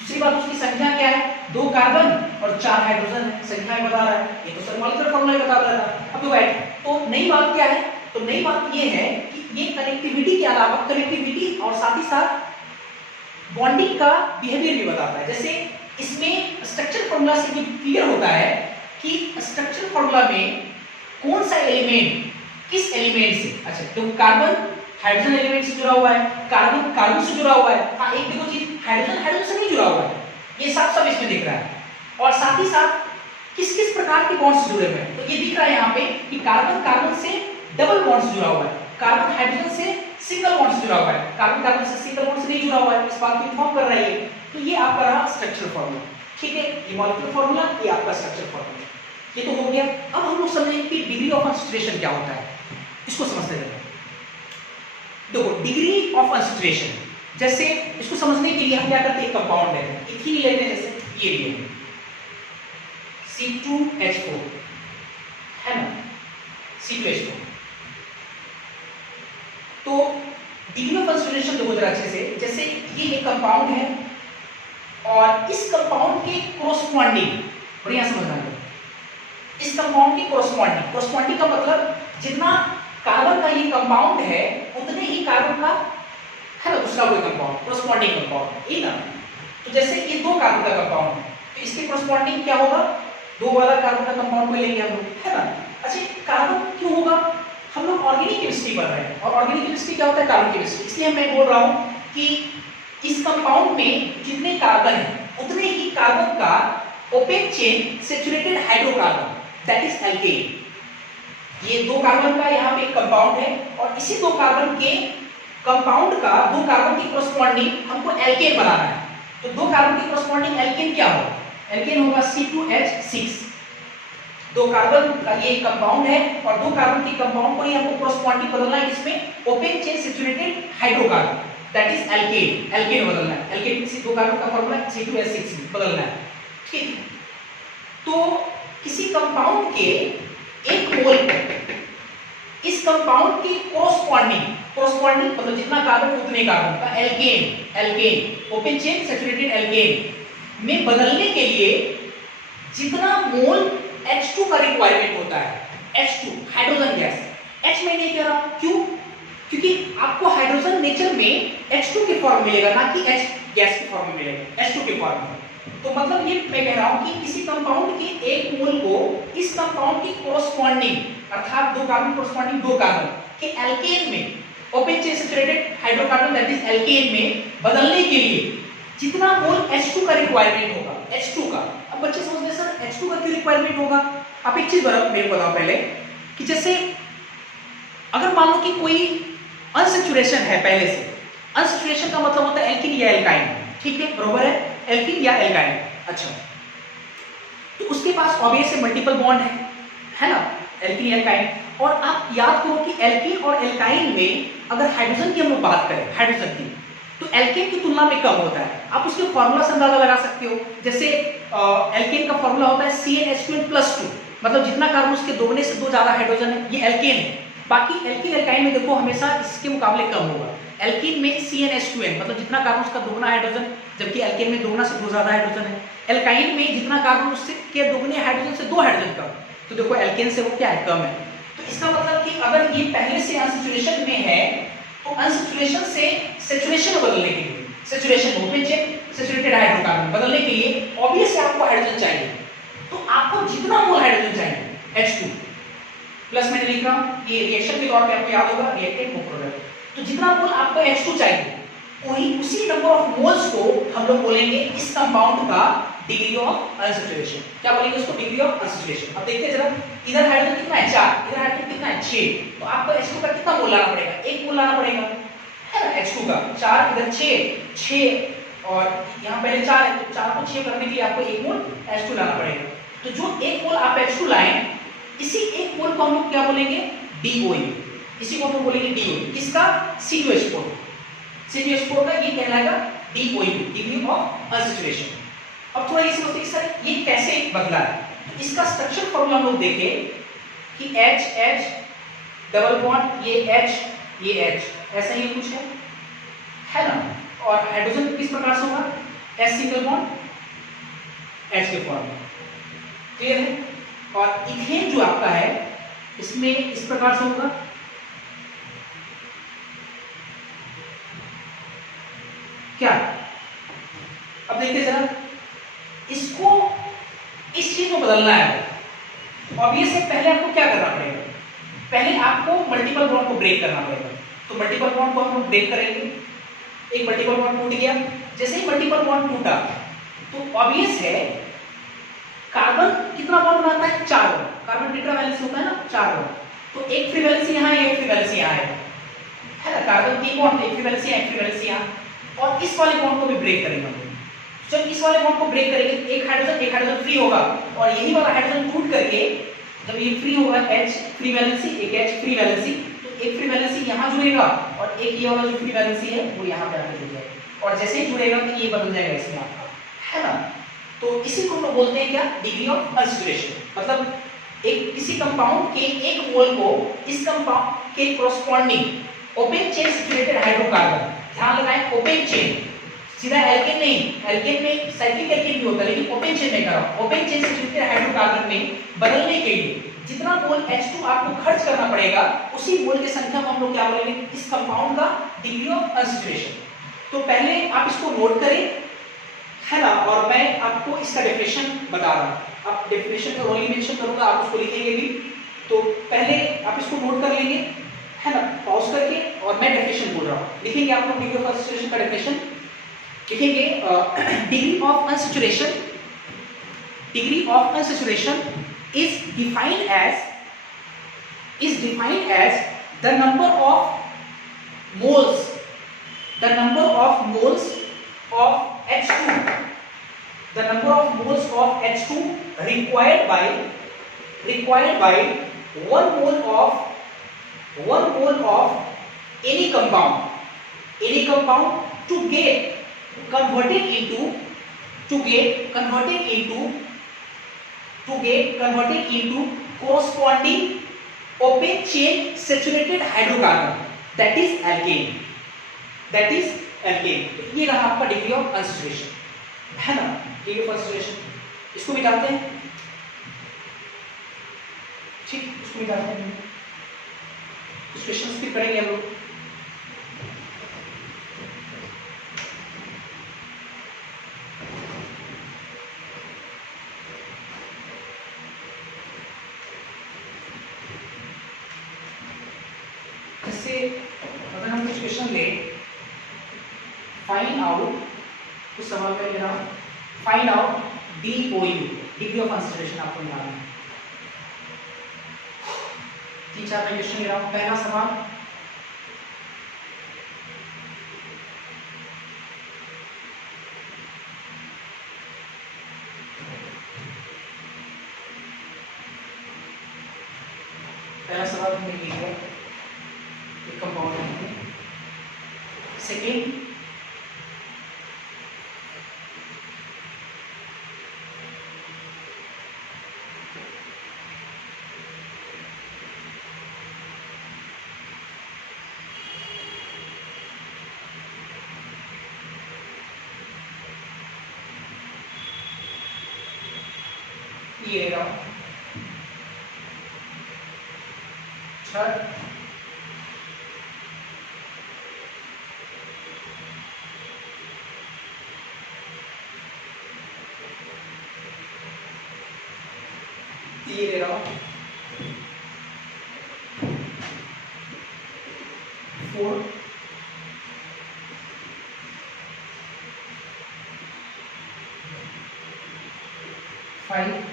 दूसरी बात उसकी संख्या क्या है, 2 कार्बन और 4 हाइड्रोजन है, संख्या में बता रहा है, ये तो सर मॉलिक्यूलर फॉर्मूला ही बता रहा था। अब तो नई बात क्या है, तो नई बात ये है कि ये कनेक्टिविटी के अलावा कनेक्टिविटी और साथ ही साथ बॉन्डिंग का बिहेवियर भी बताता है। जैसे इसमें स्ट्रक्चर फॉर्मूला से ये क्लियर होता है कि स्ट्रक्चर फॉर्मूला में कौन सा एलिमेंट किस एलिमेंट से, अच्छा तो कार्बन हाइड्रोजन एलिमेंट से जुड़ा हुआ है, कार्बन कार्बन से जुड़ा हुआ है, हाँ एक देखो चीज हाइड्रोजन हाइड्रोजन से नहीं जुड़ा हुआ है, ये सब इसमें दिख रहा है, और साथ ही साथ किस किस प्रकार के बॉन्ड से जुड़े हुए हैं, तो ये दिख रहा है यहाँ पे कि कार्बन कार्बन से डबल बॉन्ड से जुड़ा हुआ है, कार्बन हाइड्रोजन से सिंगल बॉन्ड से जुड़ा हुआ है, कार्बन कार्बन से सिंगल बॉन्ड से नहीं जुड़ा हुआ है, इस बात को इन्फॉर्म कर रहा है। तो ये आपका रहा स्ट्रक्चरल फॉर्मूला, ठीक है, ये मॉलिक्यूलर फॉर्मूला, ये आपका स्ट्रक्चरल फॉर्मूला, ये तो हो गया। अब हम लोग समझेंगे कि डिग्री ऑफ अनसैचुरेशन क्या होता है, इसको समझते हैं। देखो डिग्री ऑफ अनसैचुरेशन, जैसे इसको समझने के लिए हम क्या करते हैं, कंपाउंड है इथीन लेते हैं, जैसे ये लिए C2H4 है ना, C2H4। तो डिग्री ऑफ अनसैचुरेशन देखो जरा अच्छे से, जैसे ये एक कंपाउंड है और इस कंपाउंड के कोरोस्पोंडिंग, बढ़िया समझना है, इस कंपाउंड के कोरोस्पोंडिंग का मतलब जितना कार्बन का ये कंपाउंड है उतने ही कार्बन का है ना दूसरा कोई कंपाउंड, कोरोस्पोंडिंग कंपाउंड, ये ना। तो जैसे ये 2 कार्बन का कंपाउंड है तो इसके कोरोस्पोंडिंग क्या होगा, 2 वाला कार्बन का कंपाउंड को लेंगे हम लोग, है ना। अच्छा कार्बन क्यों होगा, हम लोग ऑर्गेनिक केमिस्ट्री पढ़ रहे हैं और ऑर्गेनिक केमिस्ट्री क्या होता है, कार्बन केमिस्ट्री, इसलिए मैं बोल रहा हूँ कि इस कंपाउंड में जितने कार्बन है उतने ही कार्बन का open chain saturated hydrocarbon that is alkane. ये 2 कार्बन का यहाँ पे एक कंपाउंड है और इसी 2 कार्बन के कंपाउंड का 2 कार्बन की कोरोस्पोंडिंग हमको एल्केन बनाना है। तो 2 कार्बन की कोरोस्पोंडिंग एल्केन क्या होगा, एल्केन होगा C2H6। 2 कार्बन का ये कंपाउंड है और 2 कार्बन के कंपाउंड को ही हमको कोरोस्पोंडिंग बदलना है, इसमें open chain saturated hydrocarbon that is alkane, alkane बदलना है, एल्केन से 2 कार्बन का फॉर्मूला C2H6 बदलना है, ठीक है। तो किसी कंपाउंड के एक मोल इस कंपाउंड की कोरोस्पोंडिंग मतलब जितना कार्बन उतने कार्बन का alkane open chain saturated alkane में बदलने के लिए जितना मोल H2 का रिक्वायरमेंट होता है, H2 हाइड्रोजन गैस, H में नहीं कह रहा हूं, क्यों, क्योंकि आपको हाइड्रोजन नेचर में H2 के फॉर्म मिलेगा ना कि H गैस के फॉर्म में मिलेगा, H2 के फॉर्म में। तो मतलब ये मैं कह रहा हूं कि किसी कंपाउंड के एक मोल को इस कंपाउंड की कोरोस्पोंडिंग अर्थात 2 कार्बन कोरोस्पोंडिंग 2 कार्बन के एल्केन में open chain saturated hydrocarbon that is alkane में बदलने के लिए जितना मोल H2 का रिक्वायरमेंट होगा, H2 का। अब बच्चे समझते सर H2 का क्यों रिक्वायरमेंट होगा, आप एक चीज मेरे को बताओ पहले कि जैसे अगर मान लो कि कोई अनसैचुरेशन है, पहले से अनसैचुरेशन का मतलब होता है एल्किन या एल्काइन, ठीक है, बरोबर है, एल्किन या एल्काइन। अच्छा तो उसके पास ऑब्वियसली मल्टीपल बॉन्ड है ना, एल्किन या एल्काइन। और आप याद करो कि एल्किन और एल्काइन में अगर हाइड्रोजन की हम लोग बात करें, हाइड्रोजन की, तो एल्केन की तुलना में कम होता है। आप उसके फॉर्मूला से अंदाजा लगा सकते हो, जैसे एल्केन का फॉर्मूला होता है CnH2n+2, मतलब जितना कार्बन उसके दोगुने से 2 ज्यादा हाइड्रोजन है, ये एल्केन है। बाकी एल्किन एल्काइन में देखो हमेशा इसके मुकाबले कम होगा। एल्किन में CnH2n मतलब जितना कार्बन उसका दोगुना हाइड्रोजन, जबकि एल्केन में दोगुना से 2 ज्यादा हाइड्रोजन है। एल्काइन में जितना कार्बन उससे के दोगुने हाइड्रोजन से 2 हाइड्रोजन कम, तो देखो एल्केन से वो क्या है, कम है। तो इसका मतलब कि अगर ये पहले से अनसैचुरेशन में है तो अनसैचुरेशन से सैचुरेशन में बदलने के लिए, saturation open chain saturated hydrocarbon बदलने के लिए ऑब्वियसली आपको हाइड्रोजन चाहिए। तो आपको जितना मोल हाइड्रोजन चाहिए H2 प्लस मैंने लिख रहा हूं, ये रिएक्शन के तौर पे आपको याद होगा रिएक्टेंट को प्रोडक्ट। तो जितना मोल आपको H2 चाहिए वही उसी नंबर ऑफ मोल्स को हम लोग बोलेंगे इस कंपाउंड का डिग्री ऑफ अनसैचुरेशन। क्या बोलेंगे उसको? Degree of unsaturation. अब देखते हैं जरा, इधर हाइड्रोजन कितना है 4, इधर हाइड्रोजन कितना है 6, तो आपको H2 का कितना मोल लाना पड़ेगा? 1 मोल लाना पड़ेगा, है ना? H2 का 4 इधर 6 और यहाँ पहले 4 है, तो 4 को 6 करने के लिए आपको 1 मोल H2 लाना पड़ेगा। तो जो 1 मोल आप H2 लाएं, इसी 1 मोल को हम लोग क्या बोलेंगे? DOU। इसी को हम लोग बोलेंगे DOU। किसका? C2H4। C2H4 का ये कहलाएगा DOU, डिग्री ऑफ अनसैचुरेशन। अब थोड़ा ये समझते हैं कि सर ये कैसे बदला है। तो इसका स्ट्रक्चर फॉर्मूला हम लोग देखें कि H डबल बॉन्ड, ये H, ऐसा ही कुछ है ना? और हाइड्रोजन किस प्रकार से होगा? S सिंगल बॉन्ड H के फॉर्म में, क्लियर है? और इथेन जो आपका है इसमें इस प्रकार से होगा, क्या? अब देखते जरा, इसको इस चीज को बदलना है। ऑब्वियस है, पहले आपको क्या करना पड़ेगा? पहले आपको मल्टीपल बॉन्ड को ब्रेक करना पड़ेगा। तो मल्टीपल बॉन्ड को हम लोग ब्रेक करेंगे। एक मल्टीपल बॉन्ड टूट गया, जैसे ही मल्टीपल बॉन्ड टूटा तो ऑब्वियस है कार्बन कितना बॉन्ड बनाता है? 4 बॉन्ड। कार्बन टेट्रावैलेंसी होता है ना, 4 बॉन्ड। तो एक फ्री वैलेंसी यहाँ है, एक फ्री वैलेंसी यहाँ है ना? कार्बन 3 बॉन्ड, एक फ्री वैलेंसी यहाँ, एक फ्री वैलेंसी यहाँ, और इस वाले बॉन्ड को भी ब्रेक करेंगे हम लोग। जब इस वाले बॉन्ड को ब्रेक करेंगे, एक हाइड्रोजन फ्री होगा, और यही वाला हाइड्रोजन टूट करके जब ये फ्री होगा, H फ्री वैलेंसी, एक H फ्री वैलेंसी, तो एक फ्री वैलेंसी यहाँ जुड़ेगा और एक ये वाला जो फ्री वैलेंसी है वो यहाँ पे आके जुड़ जाएगा, और जैसे ही जुड़ेगा तो ये बदल जाएगा इसमें आपका, है ना? तो इसी को हम लोग बोलते हैं क्या? Degree of unsaturation. मतलब एक किसी कंपाउंड के एक मोल को इस कंपाउंड के corresponding open chain saturated hydrocarbon, ध्यान लगाएं ओपेन चेन, सीधा एल्केन नहीं, एल्केन में साइक्लिक एल्केन भी होता है, लेकिन ओपेन चेन में करा, ओपेन चेन सैचुरेटेड हाइड्रोकार्बन में बदलने के लिए जितना मोल H2 आपको खर्च करना पड़ेगा, उसी मोल की संख्या को हम लोग क्या बोलेंगे? इस कंपाउंड का डिग्री ऑफ अनसैचुरेशन। तो पहले आप इसको नोट करें, है ना? और मैं आपको इसका डेफिनेशन बता रहा हूं। आप डेफिनेशन में ओनली मेंशन करूंगा, आप उसको लिखेंगे भी। तो पहले आप इसको नोट कर लेंगे, है ना, पॉज करके, और मैं डेफिनेशन बोल रहा हूं। लिखेंगे आप लोग डिग्री ऑफ अनसैचुरेशन का डेफिनेशन, लिखेंगे degree of unsaturation, degree of unsaturation is defined as the number of moles of H2, the number of moles of H2 required by 1 mole of any compound to get converted into corresponding open chain saturated hydrocarbon, that is alkane, तो ये रहा आपका degree of unsaturation, है ना? Degree of unsaturation इसको मिटाते हैं, ठीक, इसको मिटाते हैं, इस क्वेश्चन स्किप करेंगे हम लोग। अगर हम कुछ क्वेश्चन ले, फाइंड आउट, कुछ सवाल पे ले रहा हूं, find out DOU, degree of unsaturation आपको निकालना है। 3-4 मैं क्वेश्चन ले रहा हूं। पहला सवाल, हमने लिया एक कंपाउंड है। सेकेंड, ये रहा थर्ड, ये ले रहा हूं 4 5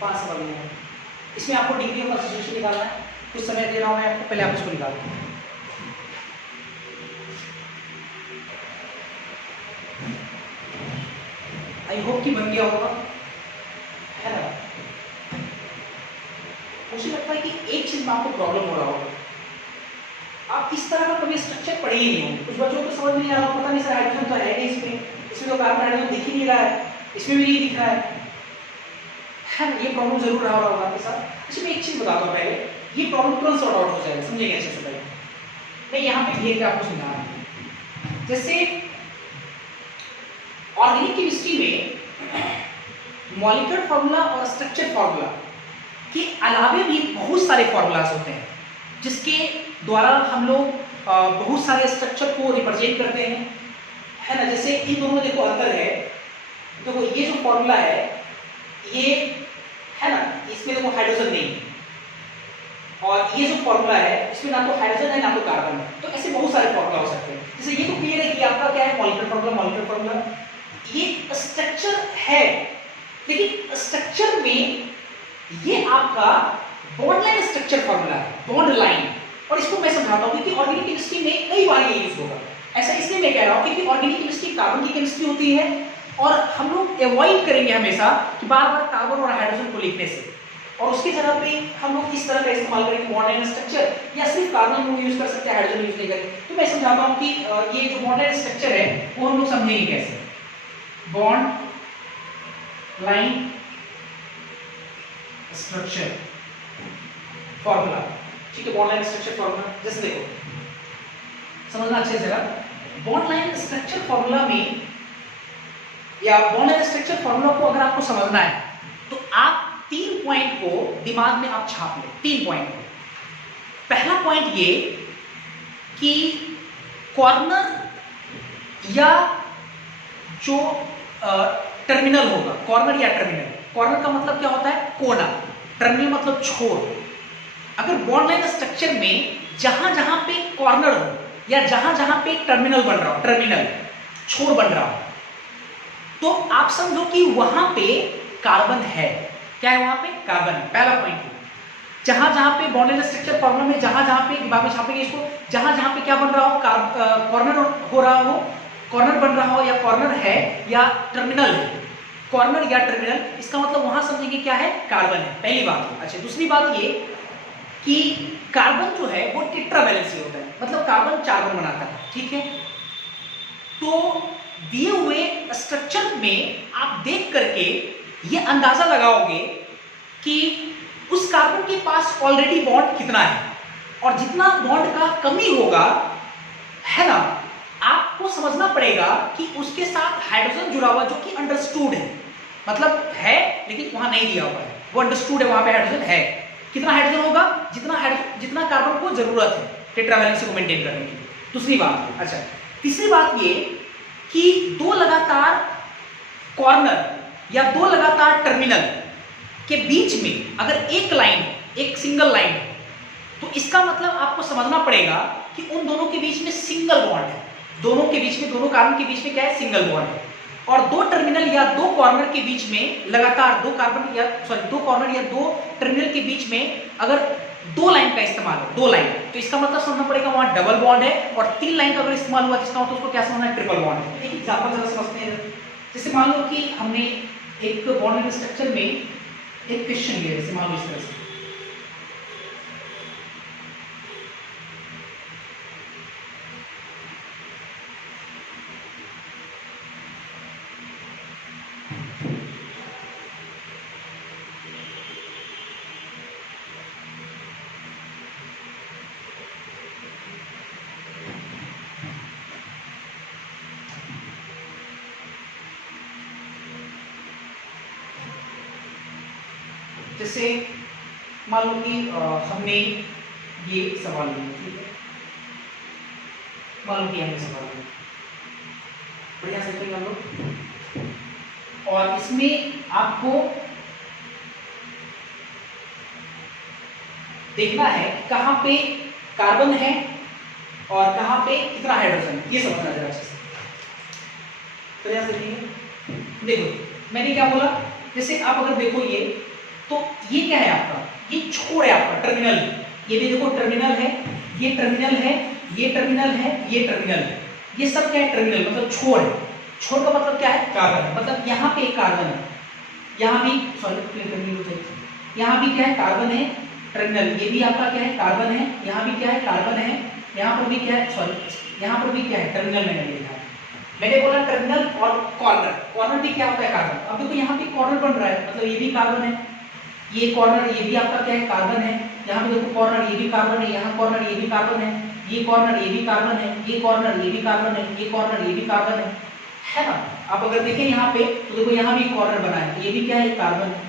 5 सवाल हैं। इसमें आपको डिग्री ऑफ एसोसिएशन निकालना है। कुछ समय दे रहा हूं मैं आपको, पहले आप इसको निकालो। आई होप कि बन गया होगा, है ना। मुझे लगता है कि एक चीज में आपको प्रॉब्लम हो रहा होगा, आप इस तरह का कभी स्ट्रक्चर पढ़े ही नहीं होंगे। कुछ बच्चों को समझ नहीं आ रहा, पता नहीं सर हाइड्रोजन तो है नहीं इसमें तो कार्बन हाइड्रोजन दिख ही नहीं रहा है, इसमें भी नहीं दिख रहा है ना। ये प्रॉब्लम जरूर रहा होगा आपके साथ। अच्छा मैं एक चीज बताता हूँ पहले, ये प्रॉब्लम तुरंत सॉर्ट आउट हो जाएगा, समझिएगा अच्छे से। पहले मैं यहाँ पे भेज के आपको समझा रहा हूँ। जैसे ऑर्गेनिक केमिस्ट्री में मॉलिक्यूलर फार्मूला और स्ट्रक्चर फार्मूला के अलावे भी बहुत सारे फार्मूलाज होते हैं, जिसके द्वारा हम लोग बहुत सारे स्ट्रक्चर को रिप्रेजेंट करते हैं, है ना। जैसे इन दोनों में देखो अंतर है, देखो ये जो फार्मूला है ये, है ना, इसमें देखो हाइड्रोजन नहीं है, और ये जो फार्मूला है इसमें ना तो हाइड्रोजन है ना तो कार्बन है। तो ऐसे बहुत सारे फार्मूला हो सकते हैं। जैसे ये तो क्लियर है कि आपका क्या है, मॉलिक्यूलर फार्मूला। ये स्ट्रक्चर है, लेकिन स्ट्रक्चर में ये आपका बॉन्ड लाइन स्ट्रक्चर फार्मूला है, बॉन्ड लाइन। और इसको मैं समझाता हूँ क्योंकि ऑर्गेनिक केमिस्ट्री में कई बार ये यूज होगा। ऐसा इसलिए मैं कह रहा हूँ क्योंकि ऑर्गेनिक केमिस्ट्री कार्बन की केमिस्ट्री होती है, और हम लोग अवॉइड करेंगे हमेशा कि बार बार कार्बन और हाइड्रोजन को लिखने से, और उसकी जगह पे हम लोग इस तरह का इस्तेमाल करेंगे बॉन्ड लाइन स्ट्रक्चर, या सिर्फ कार्बन को यूज कर सकते हैं, हाइड्रोजन यूज नहीं करेंगे। तो मैं समझाता हूँ कि ये जो बॉन्ड लाइन स्ट्रक्चर है वो हम लोग समझेंगे कैसे। बॉन्ड लाइन स्ट्रक्चर फॉर्मूला, ठीक है। बॉन्ड लाइन स्ट्रक्चर फॉर्मूला जैसे देखो, समझना अच्छे से। बॉन्ड लाइन स्ट्रक्चर फॉर्मूला में, या बॉन्ड लाइन स्ट्रक्चर फॉर्मूला को अगर आपको समझना है तो आप 3 पॉइंट को दिमाग में आप छाप लें। 3 पॉइंट को। पहला पॉइंट ये कि कॉर्नर या जो टर्मिनल होगा, कॉर्नर या टर्मिनल, कॉर्नर का मतलब क्या होता है, कोना, टर्मिनल मतलब छोर। अगर बॉन्ड लाइन स्ट्रक्चर में जहां जहां पे कॉर्नर हो या जहां जहां पे टर्मिनल बन रहा हो, टर्मिनल छोर बन रहा हो, तो आप समझो कि वहां पे कार्बन है। क्या है वहां पे, कार्बन है। पहला पॉइंट, जहां जहां पे बॉन्ड लाइन स्ट्रक्चर फॉर्मूला में जहां जहां पे, दिमाग में छापेंगे इसको, जहां जहां पे क्या बन रहा हो, कॉर्नर हो रहा हो, कॉर्नर बन रहा हो, या कॉर्नर है या टर्मिनल है, कॉर्नर या टर्मिनल, इसका मतलब वहां समझेंगे क्या है, कार्बन है। पहली बात। अच्छा दूसरी बात ये कि कार्बन जो है वो टेट्रावैलेंसी होता है, मतलब कार्बन 4 बॉन्ड बनाता है, ठीक है। तो दिए हुए स्ट्रक्चर में आप देख करके ये अंदाजा लगाओगे कि उस कार्बन के पास ऑलरेडी बॉन्ड कितना है, और जितना बॉन्ड का कमी होगा, है ना, आपको समझना पड़ेगा कि उसके साथ हाइड्रोजन जुड़ा हुआ, जो कि अंडरस्टूड है, मतलब है लेकिन वहां नहीं दिया हुआ है, वो अंडरस्टूड है, वहां पे हाइड्रोजन है। कितना हाइड्रोजन होगा, जितना कार्बन को जरूरत है टेट्रावैलेंसी को मेंटेन करने के लिए। दूसरी बात। अच्छा तीसरी बात ये कि 2 लगातार कॉर्नर या 2 लगातार टर्मिनल के बीच में अगर एक लाइन, एक सिंगल लाइन, तो इसका मतलब आपको समझना पड़ेगा कि उन दोनों के बीच में सिंगल बॉन्ड है। दोनों के बीच में, दोनों कार्बन के बीच में क्या है, सिंगल बॉन्ड है। और 2 टर्मिनल या 2 कॉर्नर के बीच में लगातार 2 कॉर्नर या 2 टर्मिनल के बीच में अगर 2 लाइन का इस्तेमाल हो, 2 लाइन, तो इसका मतलब समझना पड़ेगा वहां डबल बॉन्ड है। और 3 लाइन का अगर इस्तेमाल हुआ तो इसका मतलब उसको क्या समझना है, ट्रिपल बॉन्ड है। एक एग्जांपल जरा समझते हैं। जैसे मान लो कि हमने एक बॉन्ड लाइन स्ट्रक्चर में एक क्वेश्चन लिया, जैसे मान लो इस तरह से, जैसे मान लो कि हमने ये सवाल लिया, ठीक है। मान लो कि हमने सवाल लिया, बढ़िया से हम लोग और इसमें आपको देखना है कहां पे कार्बन है और कहां पे कितना हाइड्रोजन है, ये समझना जरा अच्छे से। प्रयास करिए। देखो मैंने क्या बोला, जैसे आप अगर देखो ये, तो ये क्या है आपका, ये छोर है आपका टर्मिनल। ये भी देखो टर्मिनल है, ये टर्मिनल है, ये टर्मिनल है, ये टर्मिनल है, ये सब क्या है टर्मिनल, मतलब छोर है। छोर का मतलब क्या है कार्बन, मतलब यहाँ पे एक कार्बन है, यहाँ भी सॉरी यहाँ भी क्या है कार्बन है टर्मिनल, ये भी आपका क्या है कार्बन है, यहाँ भी क्या है कार्बन है, यहाँ पर भी क्या है सॉरी यहाँ पर भी क्या है टर्मिनल मैंने लिखा है। मैंने बोला टर्मिनल और कॉर्नर, कॉर्नर भी क्या होता है कार्बन। अब देखो यहाँ पे कॉर्नर बन रहा है, मतलब ये भी कार्बन है, ये कॉर्नर ये भी आपका क्या है कार्बन है, यहाँ पे देखो कॉर्नर ये भी कार्बन है, यहाँ कॉर्नर ये भी कार्बन है, ये कॉर्नर ये भी कार्बन है, ये कॉर्नर ये भी कार्बन है, ये कॉर्नर ये भी कार्बन है ना। आप अगर देखें यहाँ पे तो देखो यहाँ भी कॉर्नर बना है, ये भी क्या है कार्बन है।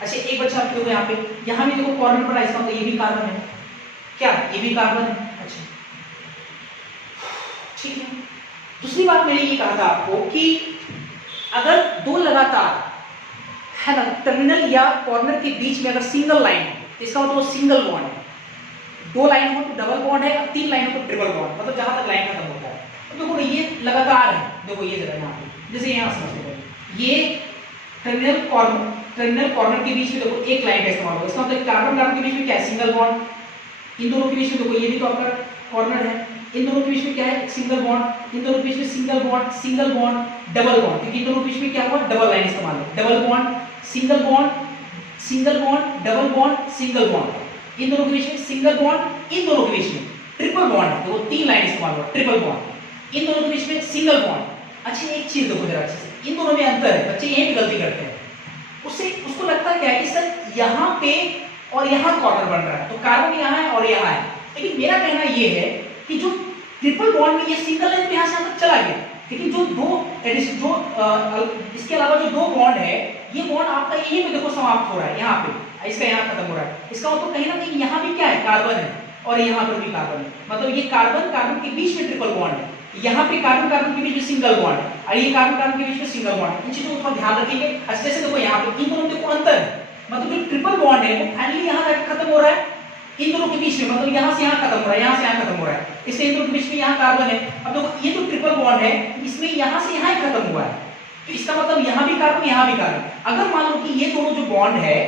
अच्छा एक बच्चा आप देखो यहाँ पे, यहाँ भी देखो कॉर्नर बना है, इसका मतलब ये भी कार्बन है, क्या ये भी कार्बन है। अच्छा ठीक है। दूसरी बात मैंने ये कहा था आपको कि अगर दो लगातार है ना टर्मिनल या कॉर्नर के बीच में अगर सिंगल लाइन है, इसका मतलब सिंगल बॉन्ड है। दो लाइन हो तो डबल बॉन्ड है, और तीन लाइन हो तो ट्रिपल बॉन्ड, मतलब जहां तक लाइन खत्म होता है। तो देखो ये लगातार है, देखो ये जगह यहाँ पे, जैसे यहाँ समझते हैं ये टर्मिनल कॉर्नर के बीच में देखो एक लाइन का इस्तेमाल होगा, इसका मतलब कार्बन कार्बन के बीच में क्या है सिंगल बॉन्ड, इन दोनों के बीच में देखो ये भी तो आपका कॉर्नर है, इन दोनों के बीच में क्या है सिंगल बॉन्ड, इन दोनों के बीच में सिंगल बॉन्ड डबल बॉन्ड, क्योंकि इन दोनों के बीच में क्या हुआ डबल लाइन इस्तेमाल है, double bond single bond double bond single bond, इन दोनों के बीच में सिंगल बॉन्ड, इन दोनों के बीच में ट्रिपल बॉन्ड, देखो तीन लाइन इस्तेमाल हुआ ट्रिपल बॉन्ड, इन दोनों के बीच में सिंगल बॉन्ड। अच्छा एक चीज देखो जरा अच्छे से, इन दोनों में अंतर है, बच्चे यही भी गलती करते हैं, उसको लगता क्या है कि सर यहाँ पे और यहाँ कॉर्नर बन रहा है, तो कार्बन यहाँ है और यहाँ है। लेकिन मेरा कहना ये है कि जो ट्रिपल बॉन्ड में ये सिंगल लाइन यहाँ से यहाँ तक चला गया, लेकिन जो इसके अलावा जो दो बॉन्ड है, ये बॉन्ड आपका यही पे देखो समाप्त हो रहा है, यहाँ पे इसका यहाँ खत्म हो रहा है। इसका मतलब कहीं ना कहीं यहाँ भी क्या है कार्बन है और यहाँ पर भी कार्बन है, मतलब ये कार्बन कार्बन के बीच में ट्रिपल बॉन्ड है, यहाँ पे कार्बन कार्बन के बीच में सिंगल बॉन्ड है, और ये कार्बन कार्बन के बीच में सिंगल बॉन्ड। इन चीजों को ध्यान रखिए। अच्छे से देखो यहाँ पे इन दोनों देखो अंतर है, मतलब जो ट्रिपल बॉन्ड है वो फाइनली यहाँ जाकर खत्म हो रहा है इन दोनों के बीच में, मतलब यहाँ से यहाँ खत्म हो रहा है, यहाँ से यहाँ खत्म हो रहा है, इसलिए इन दोनों के बीच में यहाँ कार्बन है। अब देखो ये जो ट्रिपल बॉन्ड है इसमें यहाँ से यहाँ ही खत्म हुआ है, तो इसका मतलब यहाँ भी कार्बन यहाँ भी कार्बन। अगर मान लो कि ये दोनों जो बॉन्ड है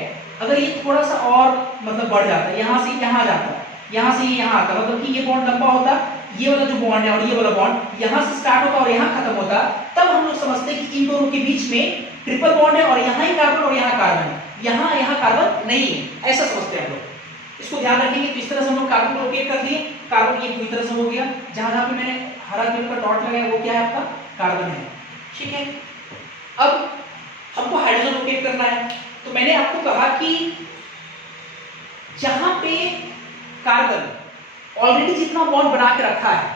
अगर ये थोड़ा सा और मतलब बढ़ जाता है, यहाँ से यहाँ जाता है, यहाँ से यहाँ आता, मतलब कि ये बॉन्ड लंबा होता, ये वाला जो बॉन्ड है और ये वाला बॉन्ड यहाँ से स्टार्ट होता और यहाँ खत्म होता, तब हम लोग समझते हैं कि इन दोनों के बीच में ट्रिपल बॉन्ड है और यहाँ ही कार्बन और यहाँ कार्बन है, यहाँ कार्बन नहीं है, ऐसा समझते हैं हम लोग। इसको ध्यान रखेंगे। तो इस तरह से हम लोग कार्बन को लोकेट कर दिए, कार्बन ये पूरी तरह से हो गया, जहां जहां पे मैंने हरा कलर का डॉट लगाया वो क्या है आपका कार्बन है। ठीक है, अब हमको हाइड्रोजन लोकेट करना है। तो मैंने आपको कहा कि जहां पे कार्बन ऑलरेडी जितना बॉन्ड बना के रखा है,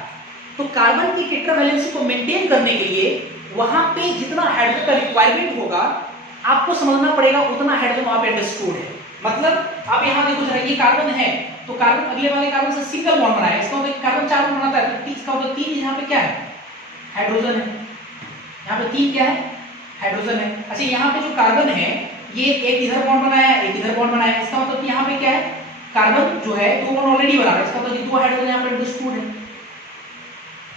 तो कार्बन की टेट्रावैलेंसी को मेंटेन करने के लिए वहां पे जितना हाइड्रोजन का रिक्वायरमेंट होगा आपको समझना पड़ेगा, उतना हाइड्रोजन वहां पे अंडरस्टूड है। मतलब आप यहाँ देखो जरा, ये कार्बन है तो कार्बन अगले वाले कार्बन से सिंगल बॉन्ड बनाया, इसका मतलब कार्बन चार बॉन्ड बनाता है, तो इसका मतलब तीन यहाँ पे क्या है हाइड्रोजन है, यहाँ पे तीन क्या है हाइड्रोजन है। अच्छा यहाँ पे जो कार्बन है ये एक इधर बॉन्ड बनाया है एक इधर बॉन्ड बनाया है, इसका मतलब कि यहाँ पे क्या है कार्बन जो है दो बॉन्ड ऑलरेडी बना रहा है, इसका मतलब दो हाइड्रोजन यहाँ पे अंडरस्टूड है।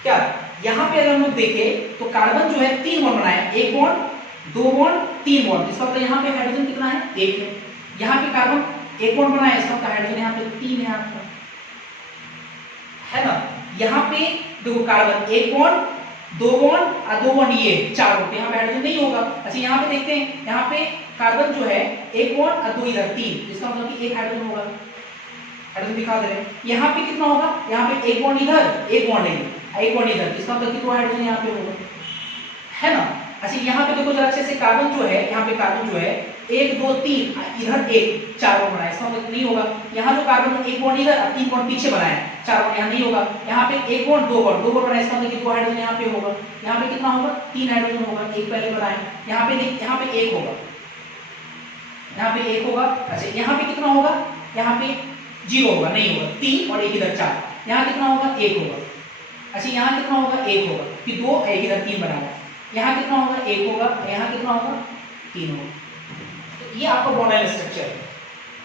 क्या यहाँ पे अगर हम लोग देखें तो कार्बन जो है तीन बॉन्ड बनाया, एक बॉन्ड दो बॉन्ड तीन बॉन्ड, इसका मतलब यहाँ पे हाइड्रोजन कितना है एक है। यहाँ पे कार्बन एक बॉन्ड बनाया, इसका मतलब हाइड्रोजन यहाँ पे तीन है आपका, है ना। यहाँ पे देखो कार्बन एक बॉन्ड दो बॉन्ड और दो बॉन्ड ये चार बॉन्ड, यहाँ पे हाइड्रोजन नहीं होगा। अच्छा यहाँ पे देखते हैं, यहाँ पे कार्बन जो है एक बॉन्ड और दो इधर तीन, इसका मतलब कि एक हाइड्रोजन होगा, हाइड्रोजन दिखा दे रहे हैं। यहाँ पे कितना होगा, यहाँ पे एक बॉन्ड इधर एक बॉन्ड एक बॉन्ड इधर, इसका मतलब कि दो हाइड्रोजन यहाँ पे होगा, है ना। अच्छा यहाँ पे देखो जरा अच्छे से, कार्बन जो है यहाँ पे कार्बन जो है एक दो तीन इधर एक चार बॉन्ड बनाया, इसका मतलब नहीं होगा। यहाँ जो कार्बन एक बॉन्ड इधर और तीन बॉन्ड पीछे बनाया है, चार बॉन्ड यहाँ नहीं होगा। यहाँ पे एक बॉन्ड दो बॉन्ड बनाया, इसका मतलब कि दो हाइड्रोजन यहाँ पे होगा। यहाँ पे कितना होगा तीन हाइड्रोजन होगा, एक पहले बनाया, यहाँ पे एक होगा, यहाँ पे एक होगा। अच्छा यहाँ पे कितना होगा, यहाँ पे जीरो होगा नहीं होगा, तीन और एक इधर चार, यहाँ कितना होगा एक होगा। अच्छा यहाँ कितना होगा एक होगा, कि दो एक इधर तीन बनाया। यहाँ कितना होगा, 1 होगा, यहाँ कितना होगा, 3 होगा। तो ये आपका बॉन्डाइल स्ट्रक्चर है।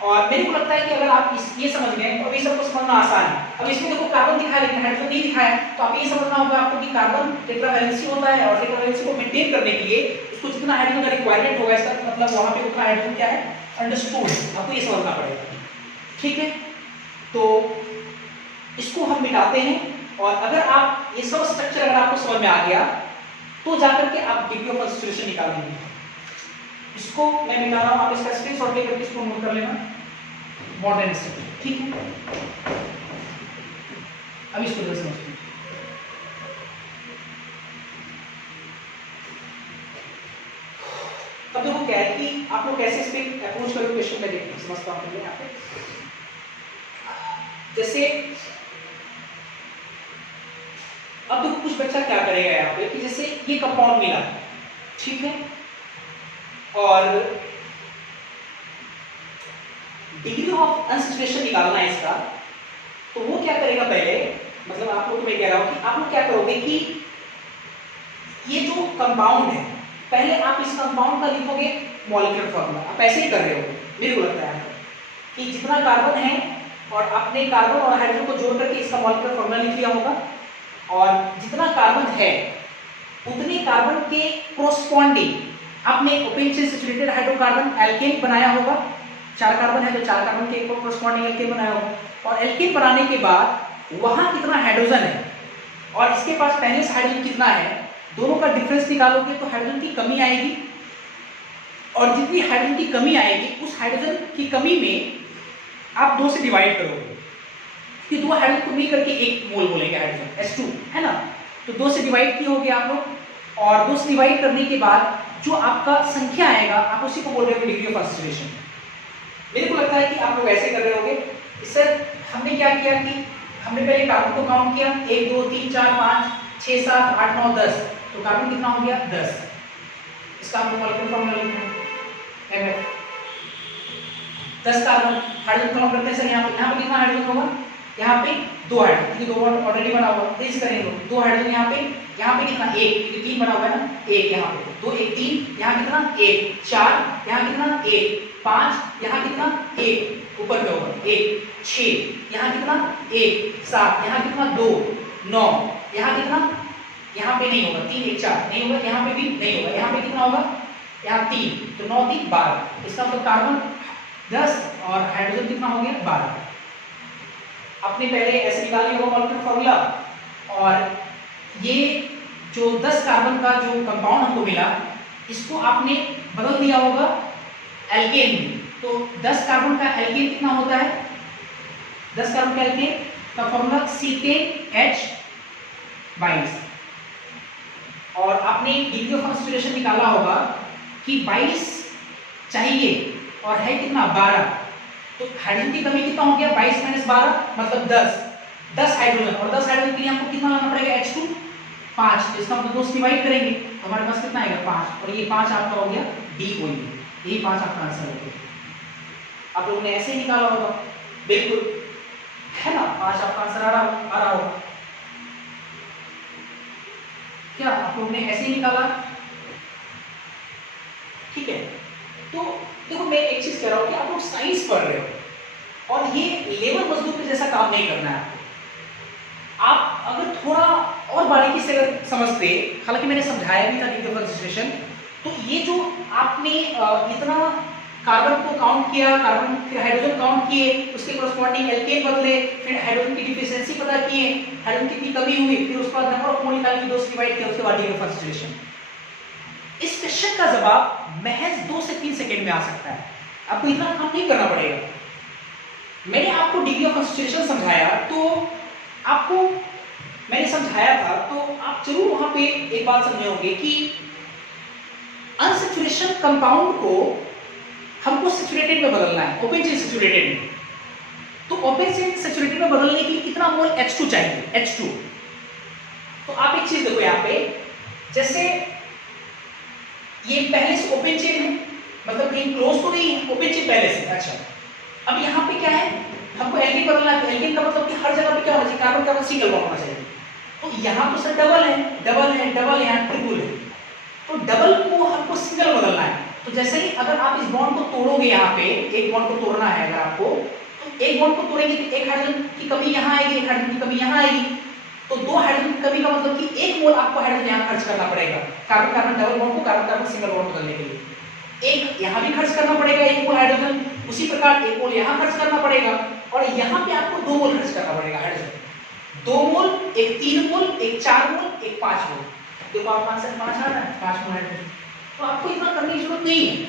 और मेरे को लगता है कि अगर आप ये समझ गए तो अभी सबको समझना आसान है। अब इसमें देखो कार्बन दिखाया लेकिन हाइड्रोजन नहीं दिखाया, तो आप ये समझना होगा आपको कि कार्बन टेट्रावैलेंसी होता है और टेट्रावैलेंसी को मेंटेन करने के लिए उसको जितना हाइड्रोजन का रिक्वायरमेंट होगा, इसका मतलब वहां पे उतना हाइड्रोजन क्या है, अंडरस्टूड, आपको ये समझना पड़ेगा। ठीक है, तो इसको हम मिटाते हैं और अगर आप ये सब स्ट्रक्चर अगर आपको समझ में आ गया तो जाकर के आप डिग्री ऑफ कंसंट्रेशन निकाल लेंगे। इसको मैं मिटा रहा हूं, आप इसका स्क्रीनशॉट लेकर के इसको नोट कर लेना, मॉडर्न स्ट्रक्चर। ठीक है, अब इसको जरा समझते हैं। अब देखो क्या है कि आप लोग कैसे इस पे अप्रोच करोगे, क्वेश्चन में देखते हैं, समझता हूं यहाँ पे। जैसे अब देखो कुछ बच्चा क्या करेगा यहाँ पे कि जैसे ये कंपाउंड मिला, ठीक है, और डिग्री ऑफ अनसैचुरेशन निकालना है इसका, तो वो क्या करेगा पहले, मतलब आप लोग को मैं कह रहा हूं कि आप लोग क्या करोगे कि ये जो कंपाउंड है पहले आप इस कंपाउंड का लिखोगे मॉलिक्यूलर फॉर्मूला। आप ऐसे ही कर रहे हो, मेरे को लगता है कि जितना कार्बन है और आपने कार्बन और हाइड्रोजन को जोड़ करके इसका मॉलिक्यूलर फॉर्मूला लिख लिया होगा, और जितना कार्बन है उतने कार्बन के कोरस्पॉन्डिंग आपने open chain saturated hydrocarbon alkane बनाया होगा। 4 कार्बन है तो 4 कार्बन के कोरस्पॉन्डिंग एल्केन बनाया होगा, और एल्केन बनाने के बाद वहां कितना हाइड्रोजन है और इसके पास पहले से हाइड्रोजन कितना है, दोनों का डिफरेंस निकालोगे तो हाइड्रोजन की कमी आएगी, और जितनी हाइड्रोजन की कमी आएगी उस हाइड्रोजन की कमी में आप 2 से डिवाइड करोगे कि 2 हाइड्रोजन को मिल करके 1 मोल बोलेंगे हाइड्रोजन H2, है ना। तो 2 से डिवाइड किए होगे आप लोग, और 2 से डिवाइड करने के बाद जो आपका संख्या आएगा आप उसी को बोल रहे हो डिग्री ऑफ कंसंट्रेशन। मेरे को लगता है कि आप लोग ऐसे कर रहे होगे। सर हमने क्या किया कि हमने पहले कार्बन को काउंट किया, 1 2 3 4 5 6 7 8 9 10, तो कार्बन कितना हो गया 10। इसका हम मॉलिक्यूलर फॉर्मूला लिखते हैं MF। 10 कार्बन हाइड्रोजन काउंट करते हैं सर, यहाँ पे कितना हाइड्रोजन होगा, यहाँ पे 2 हाइड्रोजन, क्योंकि 2 ऑलरेडी बना हुआ है, इस करेंगे 2 हाइड्रोजन यहाँ पे कितना 1, क्योंकि 3 बना हुआ है ना, 1 यहाँ पे 2 1 3, यहाँ कितना 1 4, यहाँ कितना 1 5, यहाँ कितना 1 ऊपर में होगा 1 6, यहाँ कितना 1 7, यहाँ कितना 2 9, यहाँ कितना, यहाँ पे नहीं होगा 3 1 4 नहीं होगा, यहाँ पे भी नहीं होगा, यहाँ पे कितना होगा, यहाँ 3, तो 9 3 12, इसका मतलब कार्बन 10 और हाइड्रोजन कितना हो गया 12। आपने पहले ऐसे निकाल लिया होगा मॉलिक्यूलर फॉर्मूला, और ये जो 10 कार्बन का जो कंपाउंड हमको मिला इसको आपने बदल दिया होगा एल्केन में। तो 10 कार्बन का एल्केन कितना होता है, 10 कार्बन का एल्केन का फॉर्मूला C10H22, और आपने डिग्री ऑफ कंसंट्रेशन निकाला होगा कि 22 चाहिए और है कितना 12, तो हाइड्रोजन की कमी कितना हो गया 22 - 12 मतलब 10 हाइड्रोजन, और 10 हाइड्रोजन के लिए हमको कितना लाना पड़ेगा H2 5, इसका मतलब 2 से डिवाइड करेंगे तो हमारे पास कितना आएगा 5, और ये 5 आपका हो गया DOE, यही 5 आपका आंसर हो गया। आप लोगों ने ऐसे ही निकाला होगा, बिल्कुल है ना, 5 आपका आंसर आ रहा होगा क्या, आप लोगों ने ऐसे ही निकाला, ठीक है। तो देखो मैं एक चीज कह रहा हूं कि आप लोग साइंस पढ़ रहे हो और ये लेबर मजदूर के जैसा काम नहीं करना है। आप अगर थोड़ा और बारीकी से अगर समझते, हालांकि मैंने समझाया भी था डिग्री ऑफ कंसंट्रेशन, तो ये जो आपने इतना कार्बन को काउंट किया, कार्बन फिर हाइड्रोजन काउंट किए, उसके कोरस्पॉन्डिंग एल्केन बदले, फिर हाइड्रोजन की डिफिशिएंसी पता किए, हाइड्रोजन कितनी कमी हुई, फिर उसके बाद नंबर ऑफ मोल निकाल के 2 से डिवाइड किया, उसके बाद डिग्री ऑफ कंसंट्रेशन। इस क्वेश्चन का जवाब महज 2 से 3 सेकंड में आ सकता है, आपको इतना काम नहीं करना पड़ेगा। मैंने आपको डिग्री ऑफ कंसंट्रेशन समझाया, तो आपको मैंने समझाया था तो आप जरूर वहां पे एक बात समझे होंगे कि अनसैचुरेशन कंपाउंड को हमको सैचुरेटेड में बदलना है, ओपन चेन सैचुरेटेड में। तो ओपन चेन सैचुरेटेड में बदलने के लिए कितना मोल H2 चाहिए, H2। तो आप एक चीज देखो यहाँ पे, जैसे ये पहले से ओपन चेन है, मतलब कहीं क्लोज तो नहीं है, ओपन चेन पहले से। अच्छा अब यहाँ पे क्या है, हमको एल्केन बदलना है, एल्केन का मतलब कि हर जगह पे क्या होना चाहिए, कार्बन सिंगल बॉन्ड होना चाहिए। तो यहाँ तो सर डबल है, यहाँ ट्रिपल है, तो डबल को हमको सिंगल बदलना है। तो जैसे ही अगर आप इस बॉन्ड को तोड़ोगे, यहाँ पे एक बॉन्ड को तोड़ना है अगर आपको, तो एक बॉन्ड को तोड़ेंगे तो एक हाइड्रोजन की कमी यहाँ आएगी, एक हाइड्रोजन की कमी यहाँ आएगी। तो दो हाइड्रोजन की कमी का मतलब कि एक मोल आपको हाइड्रोजन यहाँ खर्च करना पड़ेगा, कार्बन कार्बन डबल बॉन्ड को कार्बन कार्बन सिंगल बॉन्ड बदलने के लिए। एक यहाँ भी खर्च करना पड़ेगा एक मोल हाइड्रोजन, उसी प्रकार एक मोल यहाँ खर्च करना पड़ेगा, और यहाँ पे आपको 2 मोल खर्च करना पड़ेगा हाइड्रोजन। 2 मोल, एक 3 मोल, एक 4 मोल, एक 5 मोल। देखो आपका आंसर 5 आ रहा है, 5 मोल हाइड्रोजन। तो आपको इतना करने की जरूरत नहीं है,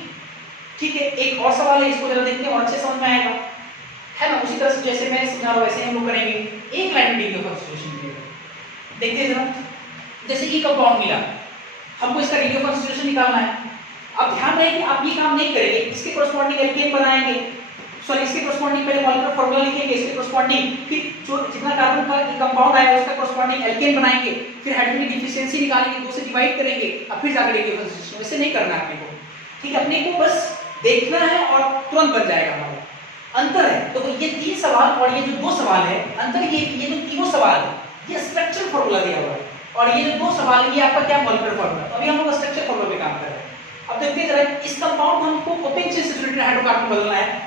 ठीक है। एक और सवाल है, इसको जरा देखते हैं और अच्छे समझ में आएगा, है ना। उसी तरह से जैसे मैं समझा रहा हूं वैसे हम लोग करेंगे। एक लाइन में डिग्री ऑफ कॉन्सेंट्रेशन देखते हैं जरा। जैसे ई कंपाउंड मिला, हमको इसका डिग्री ऑफ कॉन्सेंट्रेशन निकालना है। अब ध्यान रहे कि आप ये काम नहीं करेंगे, इसके कोरस्पॉन्डिंग एल्केन बनाएंगे, सॉरी इसके कोरस्पॉन्डिंग पहले मॉलिक्यूलर फार्मूला लिखेंगे, इसके कोरस्पॉन्डिंग फिर जो जितना कार्बन का कंपाउंड आएगा उसका कोरस्पॉन्डिंग एल्केन बनाएंगे, फिर हाइड्रोजन की डिफिशिएंसी निकालेंगे, 2 से डिवाइड करेंगे, अब फिर जाकर डिग्री ऑफ कॉन्सेंट्रेशन। वैसे नहीं करना अपने को, ठीक है। अपने को बस देखना है और तुरंत बन जाएगा हमारा। अंतर है तो ये 3 सवाल और ये जो 2 सवाल है, अंतर ये जो तीनों सवाल है ये स्ट्रक्चर फार्मूला दिया हुआ है, और ये जो 2 सवाल है ये आपका क्या मॉलिक्यूलर फार्मूला। तो अभी हम लोग स्ट्रक्चर फार्मूला पे काम कर रहे हैं। अब देखते हैं जरा, इस कंपाउंड को हमको ओपन चेन सैचुरेटेड हाइड्रोकार्बन बदलना है।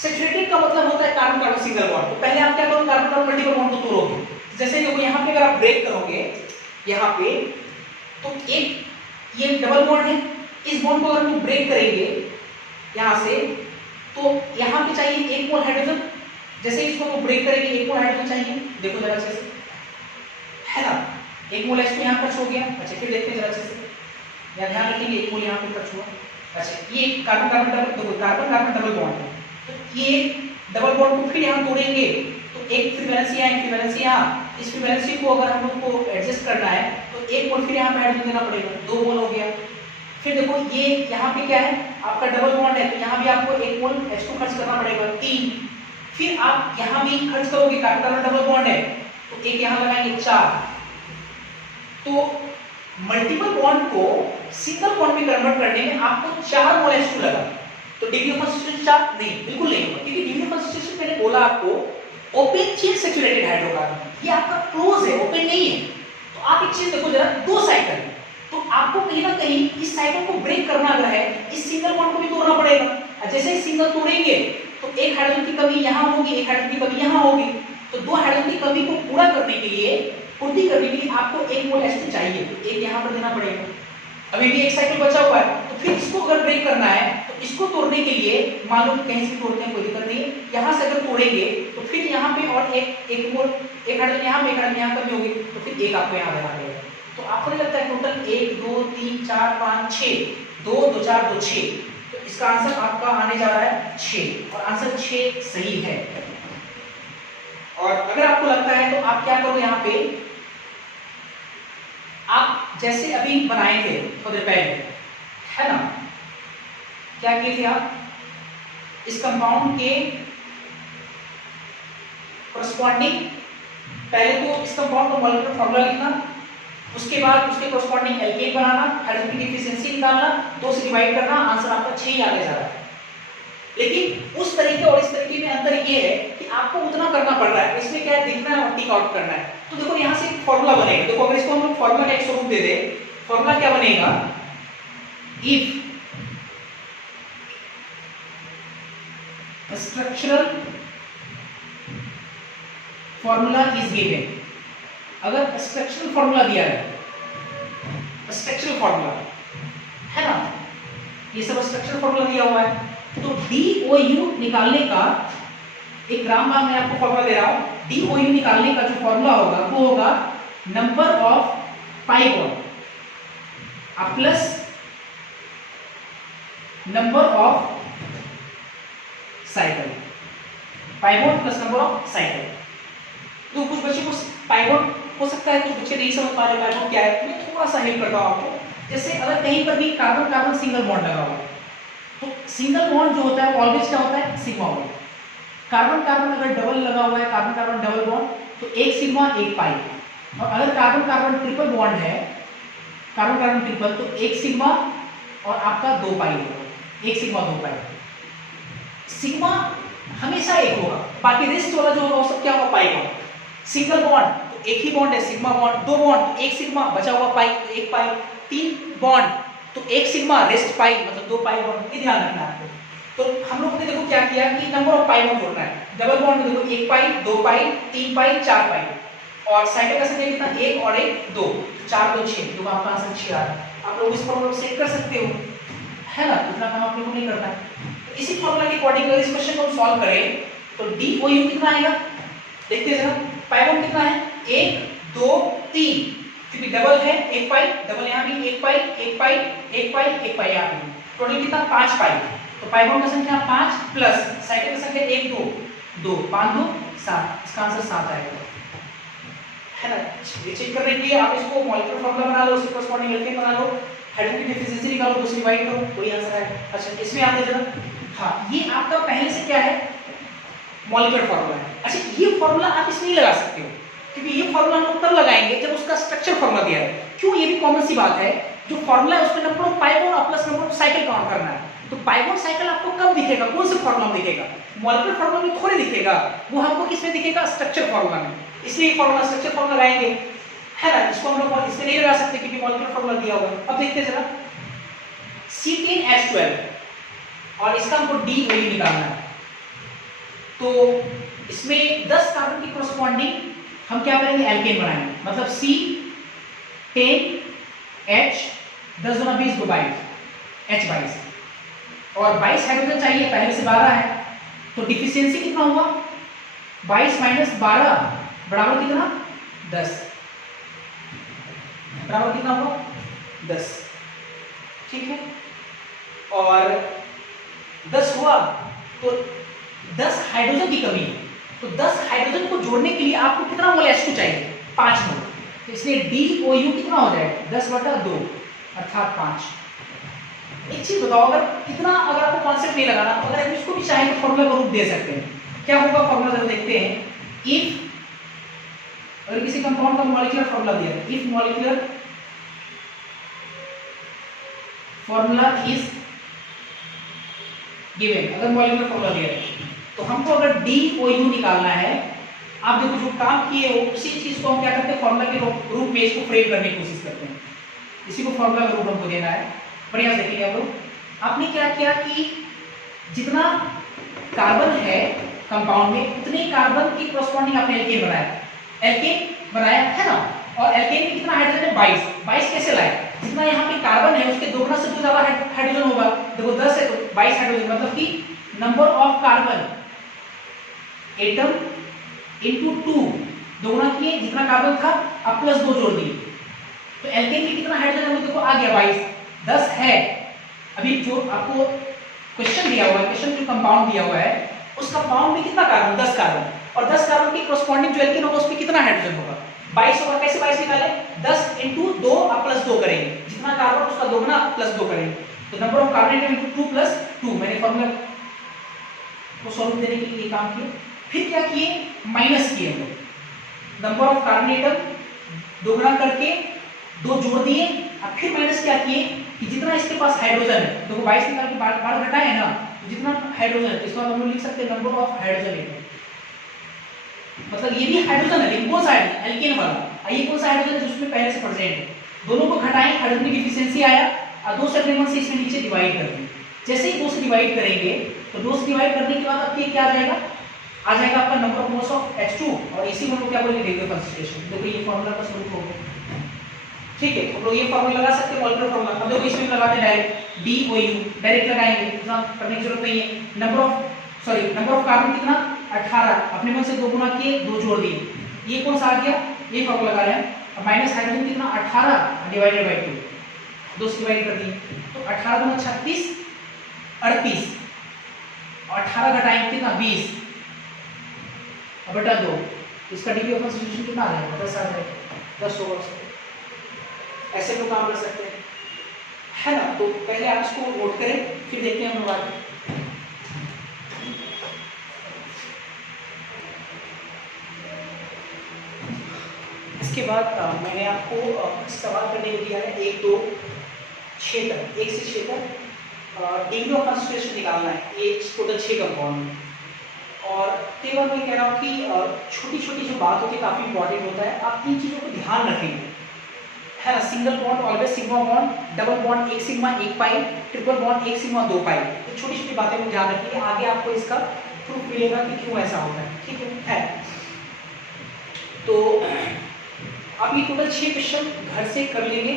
सैचुरेटेड का मतलब होता है कार्बन कार्बन सिंगल बॉन्ड। तो पहले आप क्या करोगे, कार्बन कार्बन मल्टीपल बॉन्ड को तोड़ोगे। जैसे देखो यहाँ पे अगर आप ब्रेक करोगे यहाँ पे, तो एक ये डबल बॉन्ड है, इस बॉन्ड को अगर हम ब्रेक करेंगे यहाँ से, तो यहाँ पे चाहिए 1 मोल हाइड्रोजन। जैसे इसको वो ब्रेक करेंगे 1 मोल हाइड्रोजन चाहिए, देखो जरा अच्छे से, है ना। 1 मोल H2 यहाँ खर्च हो गया। अच्छा फिर देखते हैं जरा अच्छे से, या ध्यान रखेंगे 1 मोल यहाँ पे खर्च हुआ। अच्छा ये कार्बन कार्बन डबल, देखो कार्बन कार्बन डबल बॉन्ड है, तो ये डबल बॉन्ड को फिर यहाँ तोड़ेंगे तो एक फ्री वैलेंसी यहाँ, एक फ्री वैलेंसी यहाँ। इस फ्री वैलेंसी को अगर हम लोग को एडजस्ट करना है तो 1 मोल फिर यहाँ पे हाइड्रोजन देना पड़ेगा, 2 मोल हो गया। फिर देखो ये यहाँ पे क्या है, आपका डबल बॉन्ड है, तो यहाँ भी आपको 1 मोल H2 खर्च करना पड़ेगा, 3। फिर आप यहाँ भी खर्च करोगे, कार्बन कार्बन डबल बॉन्ड है, तो एक यहाँ लगाएंगे, 4। तो मल्टीपल बॉन्ड को सिंगल बॉन्ड में कन्वर्ट करने में आपको 4 मोल H2 लगा। तो डिग्री ऑफ कॉन्सेंट्रेशन 4 नहीं, बिल्कुल नहीं होगा, क्योंकि डिग्री ऑफ कॉन्सेंट्रेशन मैंने बोला आपको ओपन चेन सैचुरेटेड हाइड्रोकार्बन, ये आपका क्लोज है, ओपन नहीं है। तो आप एक चीज देखो जरा, 2 साइकिल, तो आपको कहीं ना कहीं इस साइकिल को ब्रेक करना अगर है, इस सिंगल बॉन्ड को भी तोड़ना पड़ेगा। जैसे ही सिंगल तोड़ेंगे तो एक हाइड्रोजन की कमी यहाँ होगी, एक हाइड्रोजन की कमी यहाँ होगी। तो 2 हाइड्रोजन की कमी को पूरा करने के लिए, पूर्ति करने के लिए आपको 1 मोल H2 चाहिए, तो एक यहाँ पर देना पड़ेगा। अभी भी एक साइकिल बचा हुआ है, तो फिर इसको अगर ब्रेक करना है तो इसको तोड़ने के लिए, मान लो कहीं से तोड़ते हैं कोई दिक्कत नहीं, यहाँ से अगर तोड़ेंगे तो फिर यहाँ पे और एक मोल, एक हाइड्रोजन यहाँ पे, एक हाइड्रोजन यहाँ कमी होगी, तो फिर एक आपको यहाँ देना पड़ेगा। तो आपको नहीं लगता है टोटल 1 2 3 4 5 6, 2 2 4 2 6, तो इसका आंसर आपका आने जा रहा है 6, और आंसर 6 सही है। और अगर आपको लगता है तो आप क्या करो, यहाँ पे आप जैसे अभी बनाए थे थोड़ी देर पहले, है ना, क्या किए थे आप, इस कंपाउंड के कोरस्पॉन्डिंग, पहले तो इस कंपाउंड का मॉलिक्यूलर फार्मूला लिखना, उसके बाद उसके कोरस्पॉन्डिंग एल्केन बनाना, हाइड्रोजन की डिफिशिएंसी निकालना, 2 से डिवाइड करना, आंसर आपका 6 ही आगे जा रहा है। लेकिन उस तरीके और इस तरीके में अंतर ये है कि आपको उतना करना पड़ रहा है, इसमें क्या है, देखना है और टिक आउट करना है। तो देखो यहाँ से एक फॉर्मूला बनेगा, देखो अगर इसको हम लोग फॉर्मूला का एक स्वरूप दे दे, फॉर्मूला क्या बनेगा, if structural formula is given, अगर स्ट्रक्चरल फॉर्मूला दिया है, स्ट्रक्चरल फॉर्मूला है ना, ये सब स्ट्रक्चरल फॉर्मूला दिया हुआ है, तो DOU निकालने का एक रामबाण मैं आपको फॉर्मूला दे रहा हूं, DOU निकालने का जो फॉर्मूला होगा वो होगा number of pi bond plus number of cycle, pi bond plus number of cycle. तो कुछ बच्चे को पाई बॉन्ड हो सकता है, कुछ बच्चे नहीं समझ पा रहे पाई बॉन्ड क्या है, मैं थोड़ा सा हेल्प करता हूं आपको। जैसे अगर कहीं पर भी कार्बन कार्बन सिंगल बॉन्ड लगा हुआ है, तो सिंगल बॉन्ड जो होता है ऑलवेज क्या होता है, सिग्मा बॉन्ड। कार्बन कार्बन अगर डबल लगा हुआ है, कार्बन कार्बन डबल बॉन्ड, तो एक सिग्मा एक पाई, और अगर कार्बन कार्बन ट्रिपल बॉन्ड है, कार्बन कार्बन ट्रिपल, तो एक सिग्मा और आपका 2 पाई होगा, एक सिग्मा 2 पाई। सिग्मा हमेशा एक होगा, बाकी रेस्ट वाला जो होगा वो सब क्या होगा, पाई बॉन्ड। सिंगल बॉन्ड तो एक ही बॉन्ड है, सिग्मा बॉन्ड, 2 बॉन्ड तो एक सिग्मा, बचा हुआ पाई, एक पाई, 3 बॉन्ड तो एक सिग्मा रेस्ट पाई मतलब 2 पाई बॉन्ड, ये ध्यान रखना है आपको। तो हम लोगों ने देखो क्या किया कि नंबर ऑफ पाई बॉन्ड जोड़ना है। डबल बॉन्ड में देखो 1 पाई 2 पाई 3 पाई 4 पाई, और साइड का संख्या कितना 1 और 1 2, 4 2 6, तो आपका आंसर 6 आ रहा है। आप लोग इस फॉर्मूला को सेट कर सकते हो, है ना, इतना काम आप लोगों को नहीं करना है। तो इसी फॉर्मूला के अकॉर्डिंग अगर इस क्वेश्चन को हम सॉल्व करें तो डी ओ यू कितना आएगा, देखते हैं जरा। पाई बॉन्ड कितना है 1 2 3, क्योंकि डबल है 1 पाई, डबल यहाँ भी 1 पाई 1 पाई 1 पाई 1 पाई यहाँ भी, टोटल कितना 5 पाई। तो पाई बॉन्ड की संख्या 5 प्लस साइड की संख्या 1 2 2 5 2 7, इसका आंसर 7 आएगा, है ना। ये चेक करने के लिए आप इसको मॉलिक्यूलर फार्मूला बना लो, उसके कॉरस्पॉन्डिंग एल्केन बना लो, हाइड्रोजन की डिफिशिएंसी निकालो, तो उससे डिवाइड करो, वही आंसर आएगा। अच्छा इसमें आते जरा, हाँ ये आपका पहले से क्या है मॉलिक्यूलर फार्मूला है। अच्छा ये फार्मूला आप इसमें लगा सकते हो, क्योंकि ये फार्मूला हम लोग तब लगाएंगे जब उसका स्ट्रक्चर फार्मूला दिया है। क्यों, ये भी कॉमन सी बात है, जो फार्मूला है उसमें नंबर ऑफ पाई बॉन्ड और plus number of cycle count करना है। तो पाई बॉन्ड साइकिल आपको कब दिखेगा, कौन से फार्मूला में दिखेगा, मॉलिक्यूलर फार्मूला में थोड़े दिखेगा, वो हमको किसमें दिखेगा, स्ट्रक्चर फार्मूला में। इसलिए फार्मूला स्ट्रक्चर फार्मूला लगाएंगे, है ना। इसको हम लोग इसमें नहीं लगा सकते क्योंकि मॉलिक्यूलर फार्मूला दिया हुआ है। अब देखते हैं जरा C10H12 और इसका हमको DOE निकालना है। तो इसमें 10 कार्बन की कोरस्पॉन्डिंग हम क्या करेंगे, एल्केन बनाएंगे, मतलब C10H 10 गुना 20 22 H22, और 22 हाइड्रोजन चाहिए, पहले से 12 है, तो डिफिशियंसी कितना हुआ 22 माइनस 12 बराबर कितना 10, बराबर कितना हुआ 10, ठीक है। और 10 हुआ तो 10 हाइड्रोजन की कमी है, तो 10 हाइड्रोजन को जोड़ने के लिए आपको कितना मोल H2 चाहिए, 5 मोल, तो इसलिए DOU कितना हो जाएगा 10/2 अर्थात 5। एक चीज बताओ, अगर इतना अगर आपको कॉन्सेप्ट नहीं लगाना, तो अगर हम इसको भी चाहें तो फॉर्मूला का रूप दे सकते हैं। क्या होगा फॉर्मूला जरा देखते हैं। इफ अगर किसी कंपाउंड का मॉलिक्यूलर फॉर्मूला दिया है, if molecular formula is given, अगर मॉलिक्यूलर फॉर्मूला दिया है तो हमको अगर DOU निकालना है, आप देखो जो काम किए हो उसी चीज को हम क्या करते हैं, फॉर्मूला के रूप में इसको फ्रेम करने की कोशिश करते हैं। इसी को फॉर्मूला का रूप हमको देना है। बढ़िया से देखिए आप लोग, आपने क्या किया कि जितना कार्बन है कंपाउंड में उतने कार्बन की कोरस्पॉन्डिंग आपने एल्केन बनाया, है ना। और एल्केन में कितना हाइड्रोजन है 22 कैसे लाए, जितना यहाँ पे कार्बन है उसके दोगुना से तो ज्यादा हाइड्रोजन होगा, देखो 10 है तो 22 हाइड्रोजन, मतलब कि number of carbon atom into 2 दोगुना किए, जितना कार्बन था अब प्लस 2 जोड़ दिए, तो एल्केन में कितना हाइड्रोजन है देखो आ गया 22, 10 है। अभी जो आपको क्वेश्चन दिया हुआ है, क्वेश्चन जो कंपाउंड दिया हुआ है उस कंपाउंड में कितना कार्बन 10 कार्बन, और 10 कार्बन की कोरस्पॉन्डिंग जो एल्केन होगा उसमें कितना हाइड्रोजन होगा 22 होगा। कैसे 22 निकाले, 10 इनटू 2 अब प्लस 2 करेंगे, जितना कार्बन उसका दोगुना प्लस 2 करेंगे, तो number of carbon atom into 2 plus 2। मैंने फॉर्मूला को सॉल्व देने के लिए ये काम किया। फिर क्या किए, माइनस किए हम लोग, नंबर ऑफ कार्बन एटम दोगुना करके 2 जोड़ दिए, अब फिर माइनस क्या किए कि जितना इसके पास हाइड्रोजन है, देखो 22 निकाल के बार घटाए है ना, तो जितना हाइड्रोजन है इसको हम लोग लिख सकते हैं नंबर ऑफ हाइड्रोजन एटम, मतलब ये भी हाइड्रोजन है लेकिन कौन सा है, एल्केन वाला। ये कौन सा हाइड्रोजन है जिसमें पहले से प्रेजेंट है, दोनों को घटाएं, हाइड्रोजन की डिफिशियंसी आया और 2 से अपने मन से इसमें नीचे डिवाइड कर दें। जैसे ही 2 से डिवाइड करेंगे तो 2 से डिवाइड करने के बाद आपके क्या आ जाएगा, आ जाएगा आपका number of moles of H2, और इसी को हम लोग क्या बोलेंगे, रेडियो कंसंट्रेशन। देखो ये फार्मूला का स्वरूप हो गया, ठीक है। हम लोग ये फार्मूला लगा सकते हैं मॉलिक्यूलर फार्मूला। अब देखो इसमें लगाते हैं डायरेक्ट DOU, डायरेक्ट लगाएंगे, इतना करने की जरूरत नहीं है। नंबर ऑफ कार्बन कितना 18, अपने मन से 2 गुना किए 2 जोड़ दिए, ये कौन सा आ गया, ये फार्मूला लगा रहे हैं। माइनस हाइड्रोजन कितना 18 डिवाइडेड बाय 2 से डिवाइड कर दिए, तो 18 गुना 36 38, और 18 घटाएंगे कितना 20 और बटा 2, इसका डिग्री ऑफ कंसंट्रेशन कितना आ जाएगा 10 आ जाएगा, 10 होगा। ऐसे लोग काम कर सकते हैं, है ना। तो पहले आप इसको नोट करें, फिर देखते हैं हम लोग आगे। इसके बाद मैंने आपको सवाल करने को दिया है 1 2 6 तक, 1 से 6 तक डिग्री ऑफ कंसंट्रेशन निकालना है। ये टोटल 6 कंपाउंड है, और केवल मैं कह रहा हूँ कि छोटी छोटी जो बात होती है काफ़ी इंपॉर्टेंट होता है, आप इन चीज़ों को ध्यान रखेंगे, है ना, single bond always sigma bond, double bond एक सिग्मा एक पाई, ट्रिपल बॉन्ड एक सिग्मा दो पाई। तो छोटी छोटी बातें को ध्यान रखिए, आगे आपको इसका प्रूफ मिलेगा कि क्यों ऐसा होता है, ठीक है। तो आप ये टोटल 6 क्वेश्चन घर से कर लेंगे।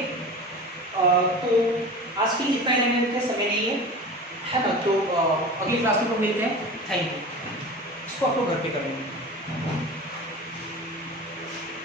तो आज के लिए इतना ही लेने का समय नहीं है ना, तो अगली क्लास में हम मिलते हैं। Thank you. इसको आप लोग घर पे कर लेंगे।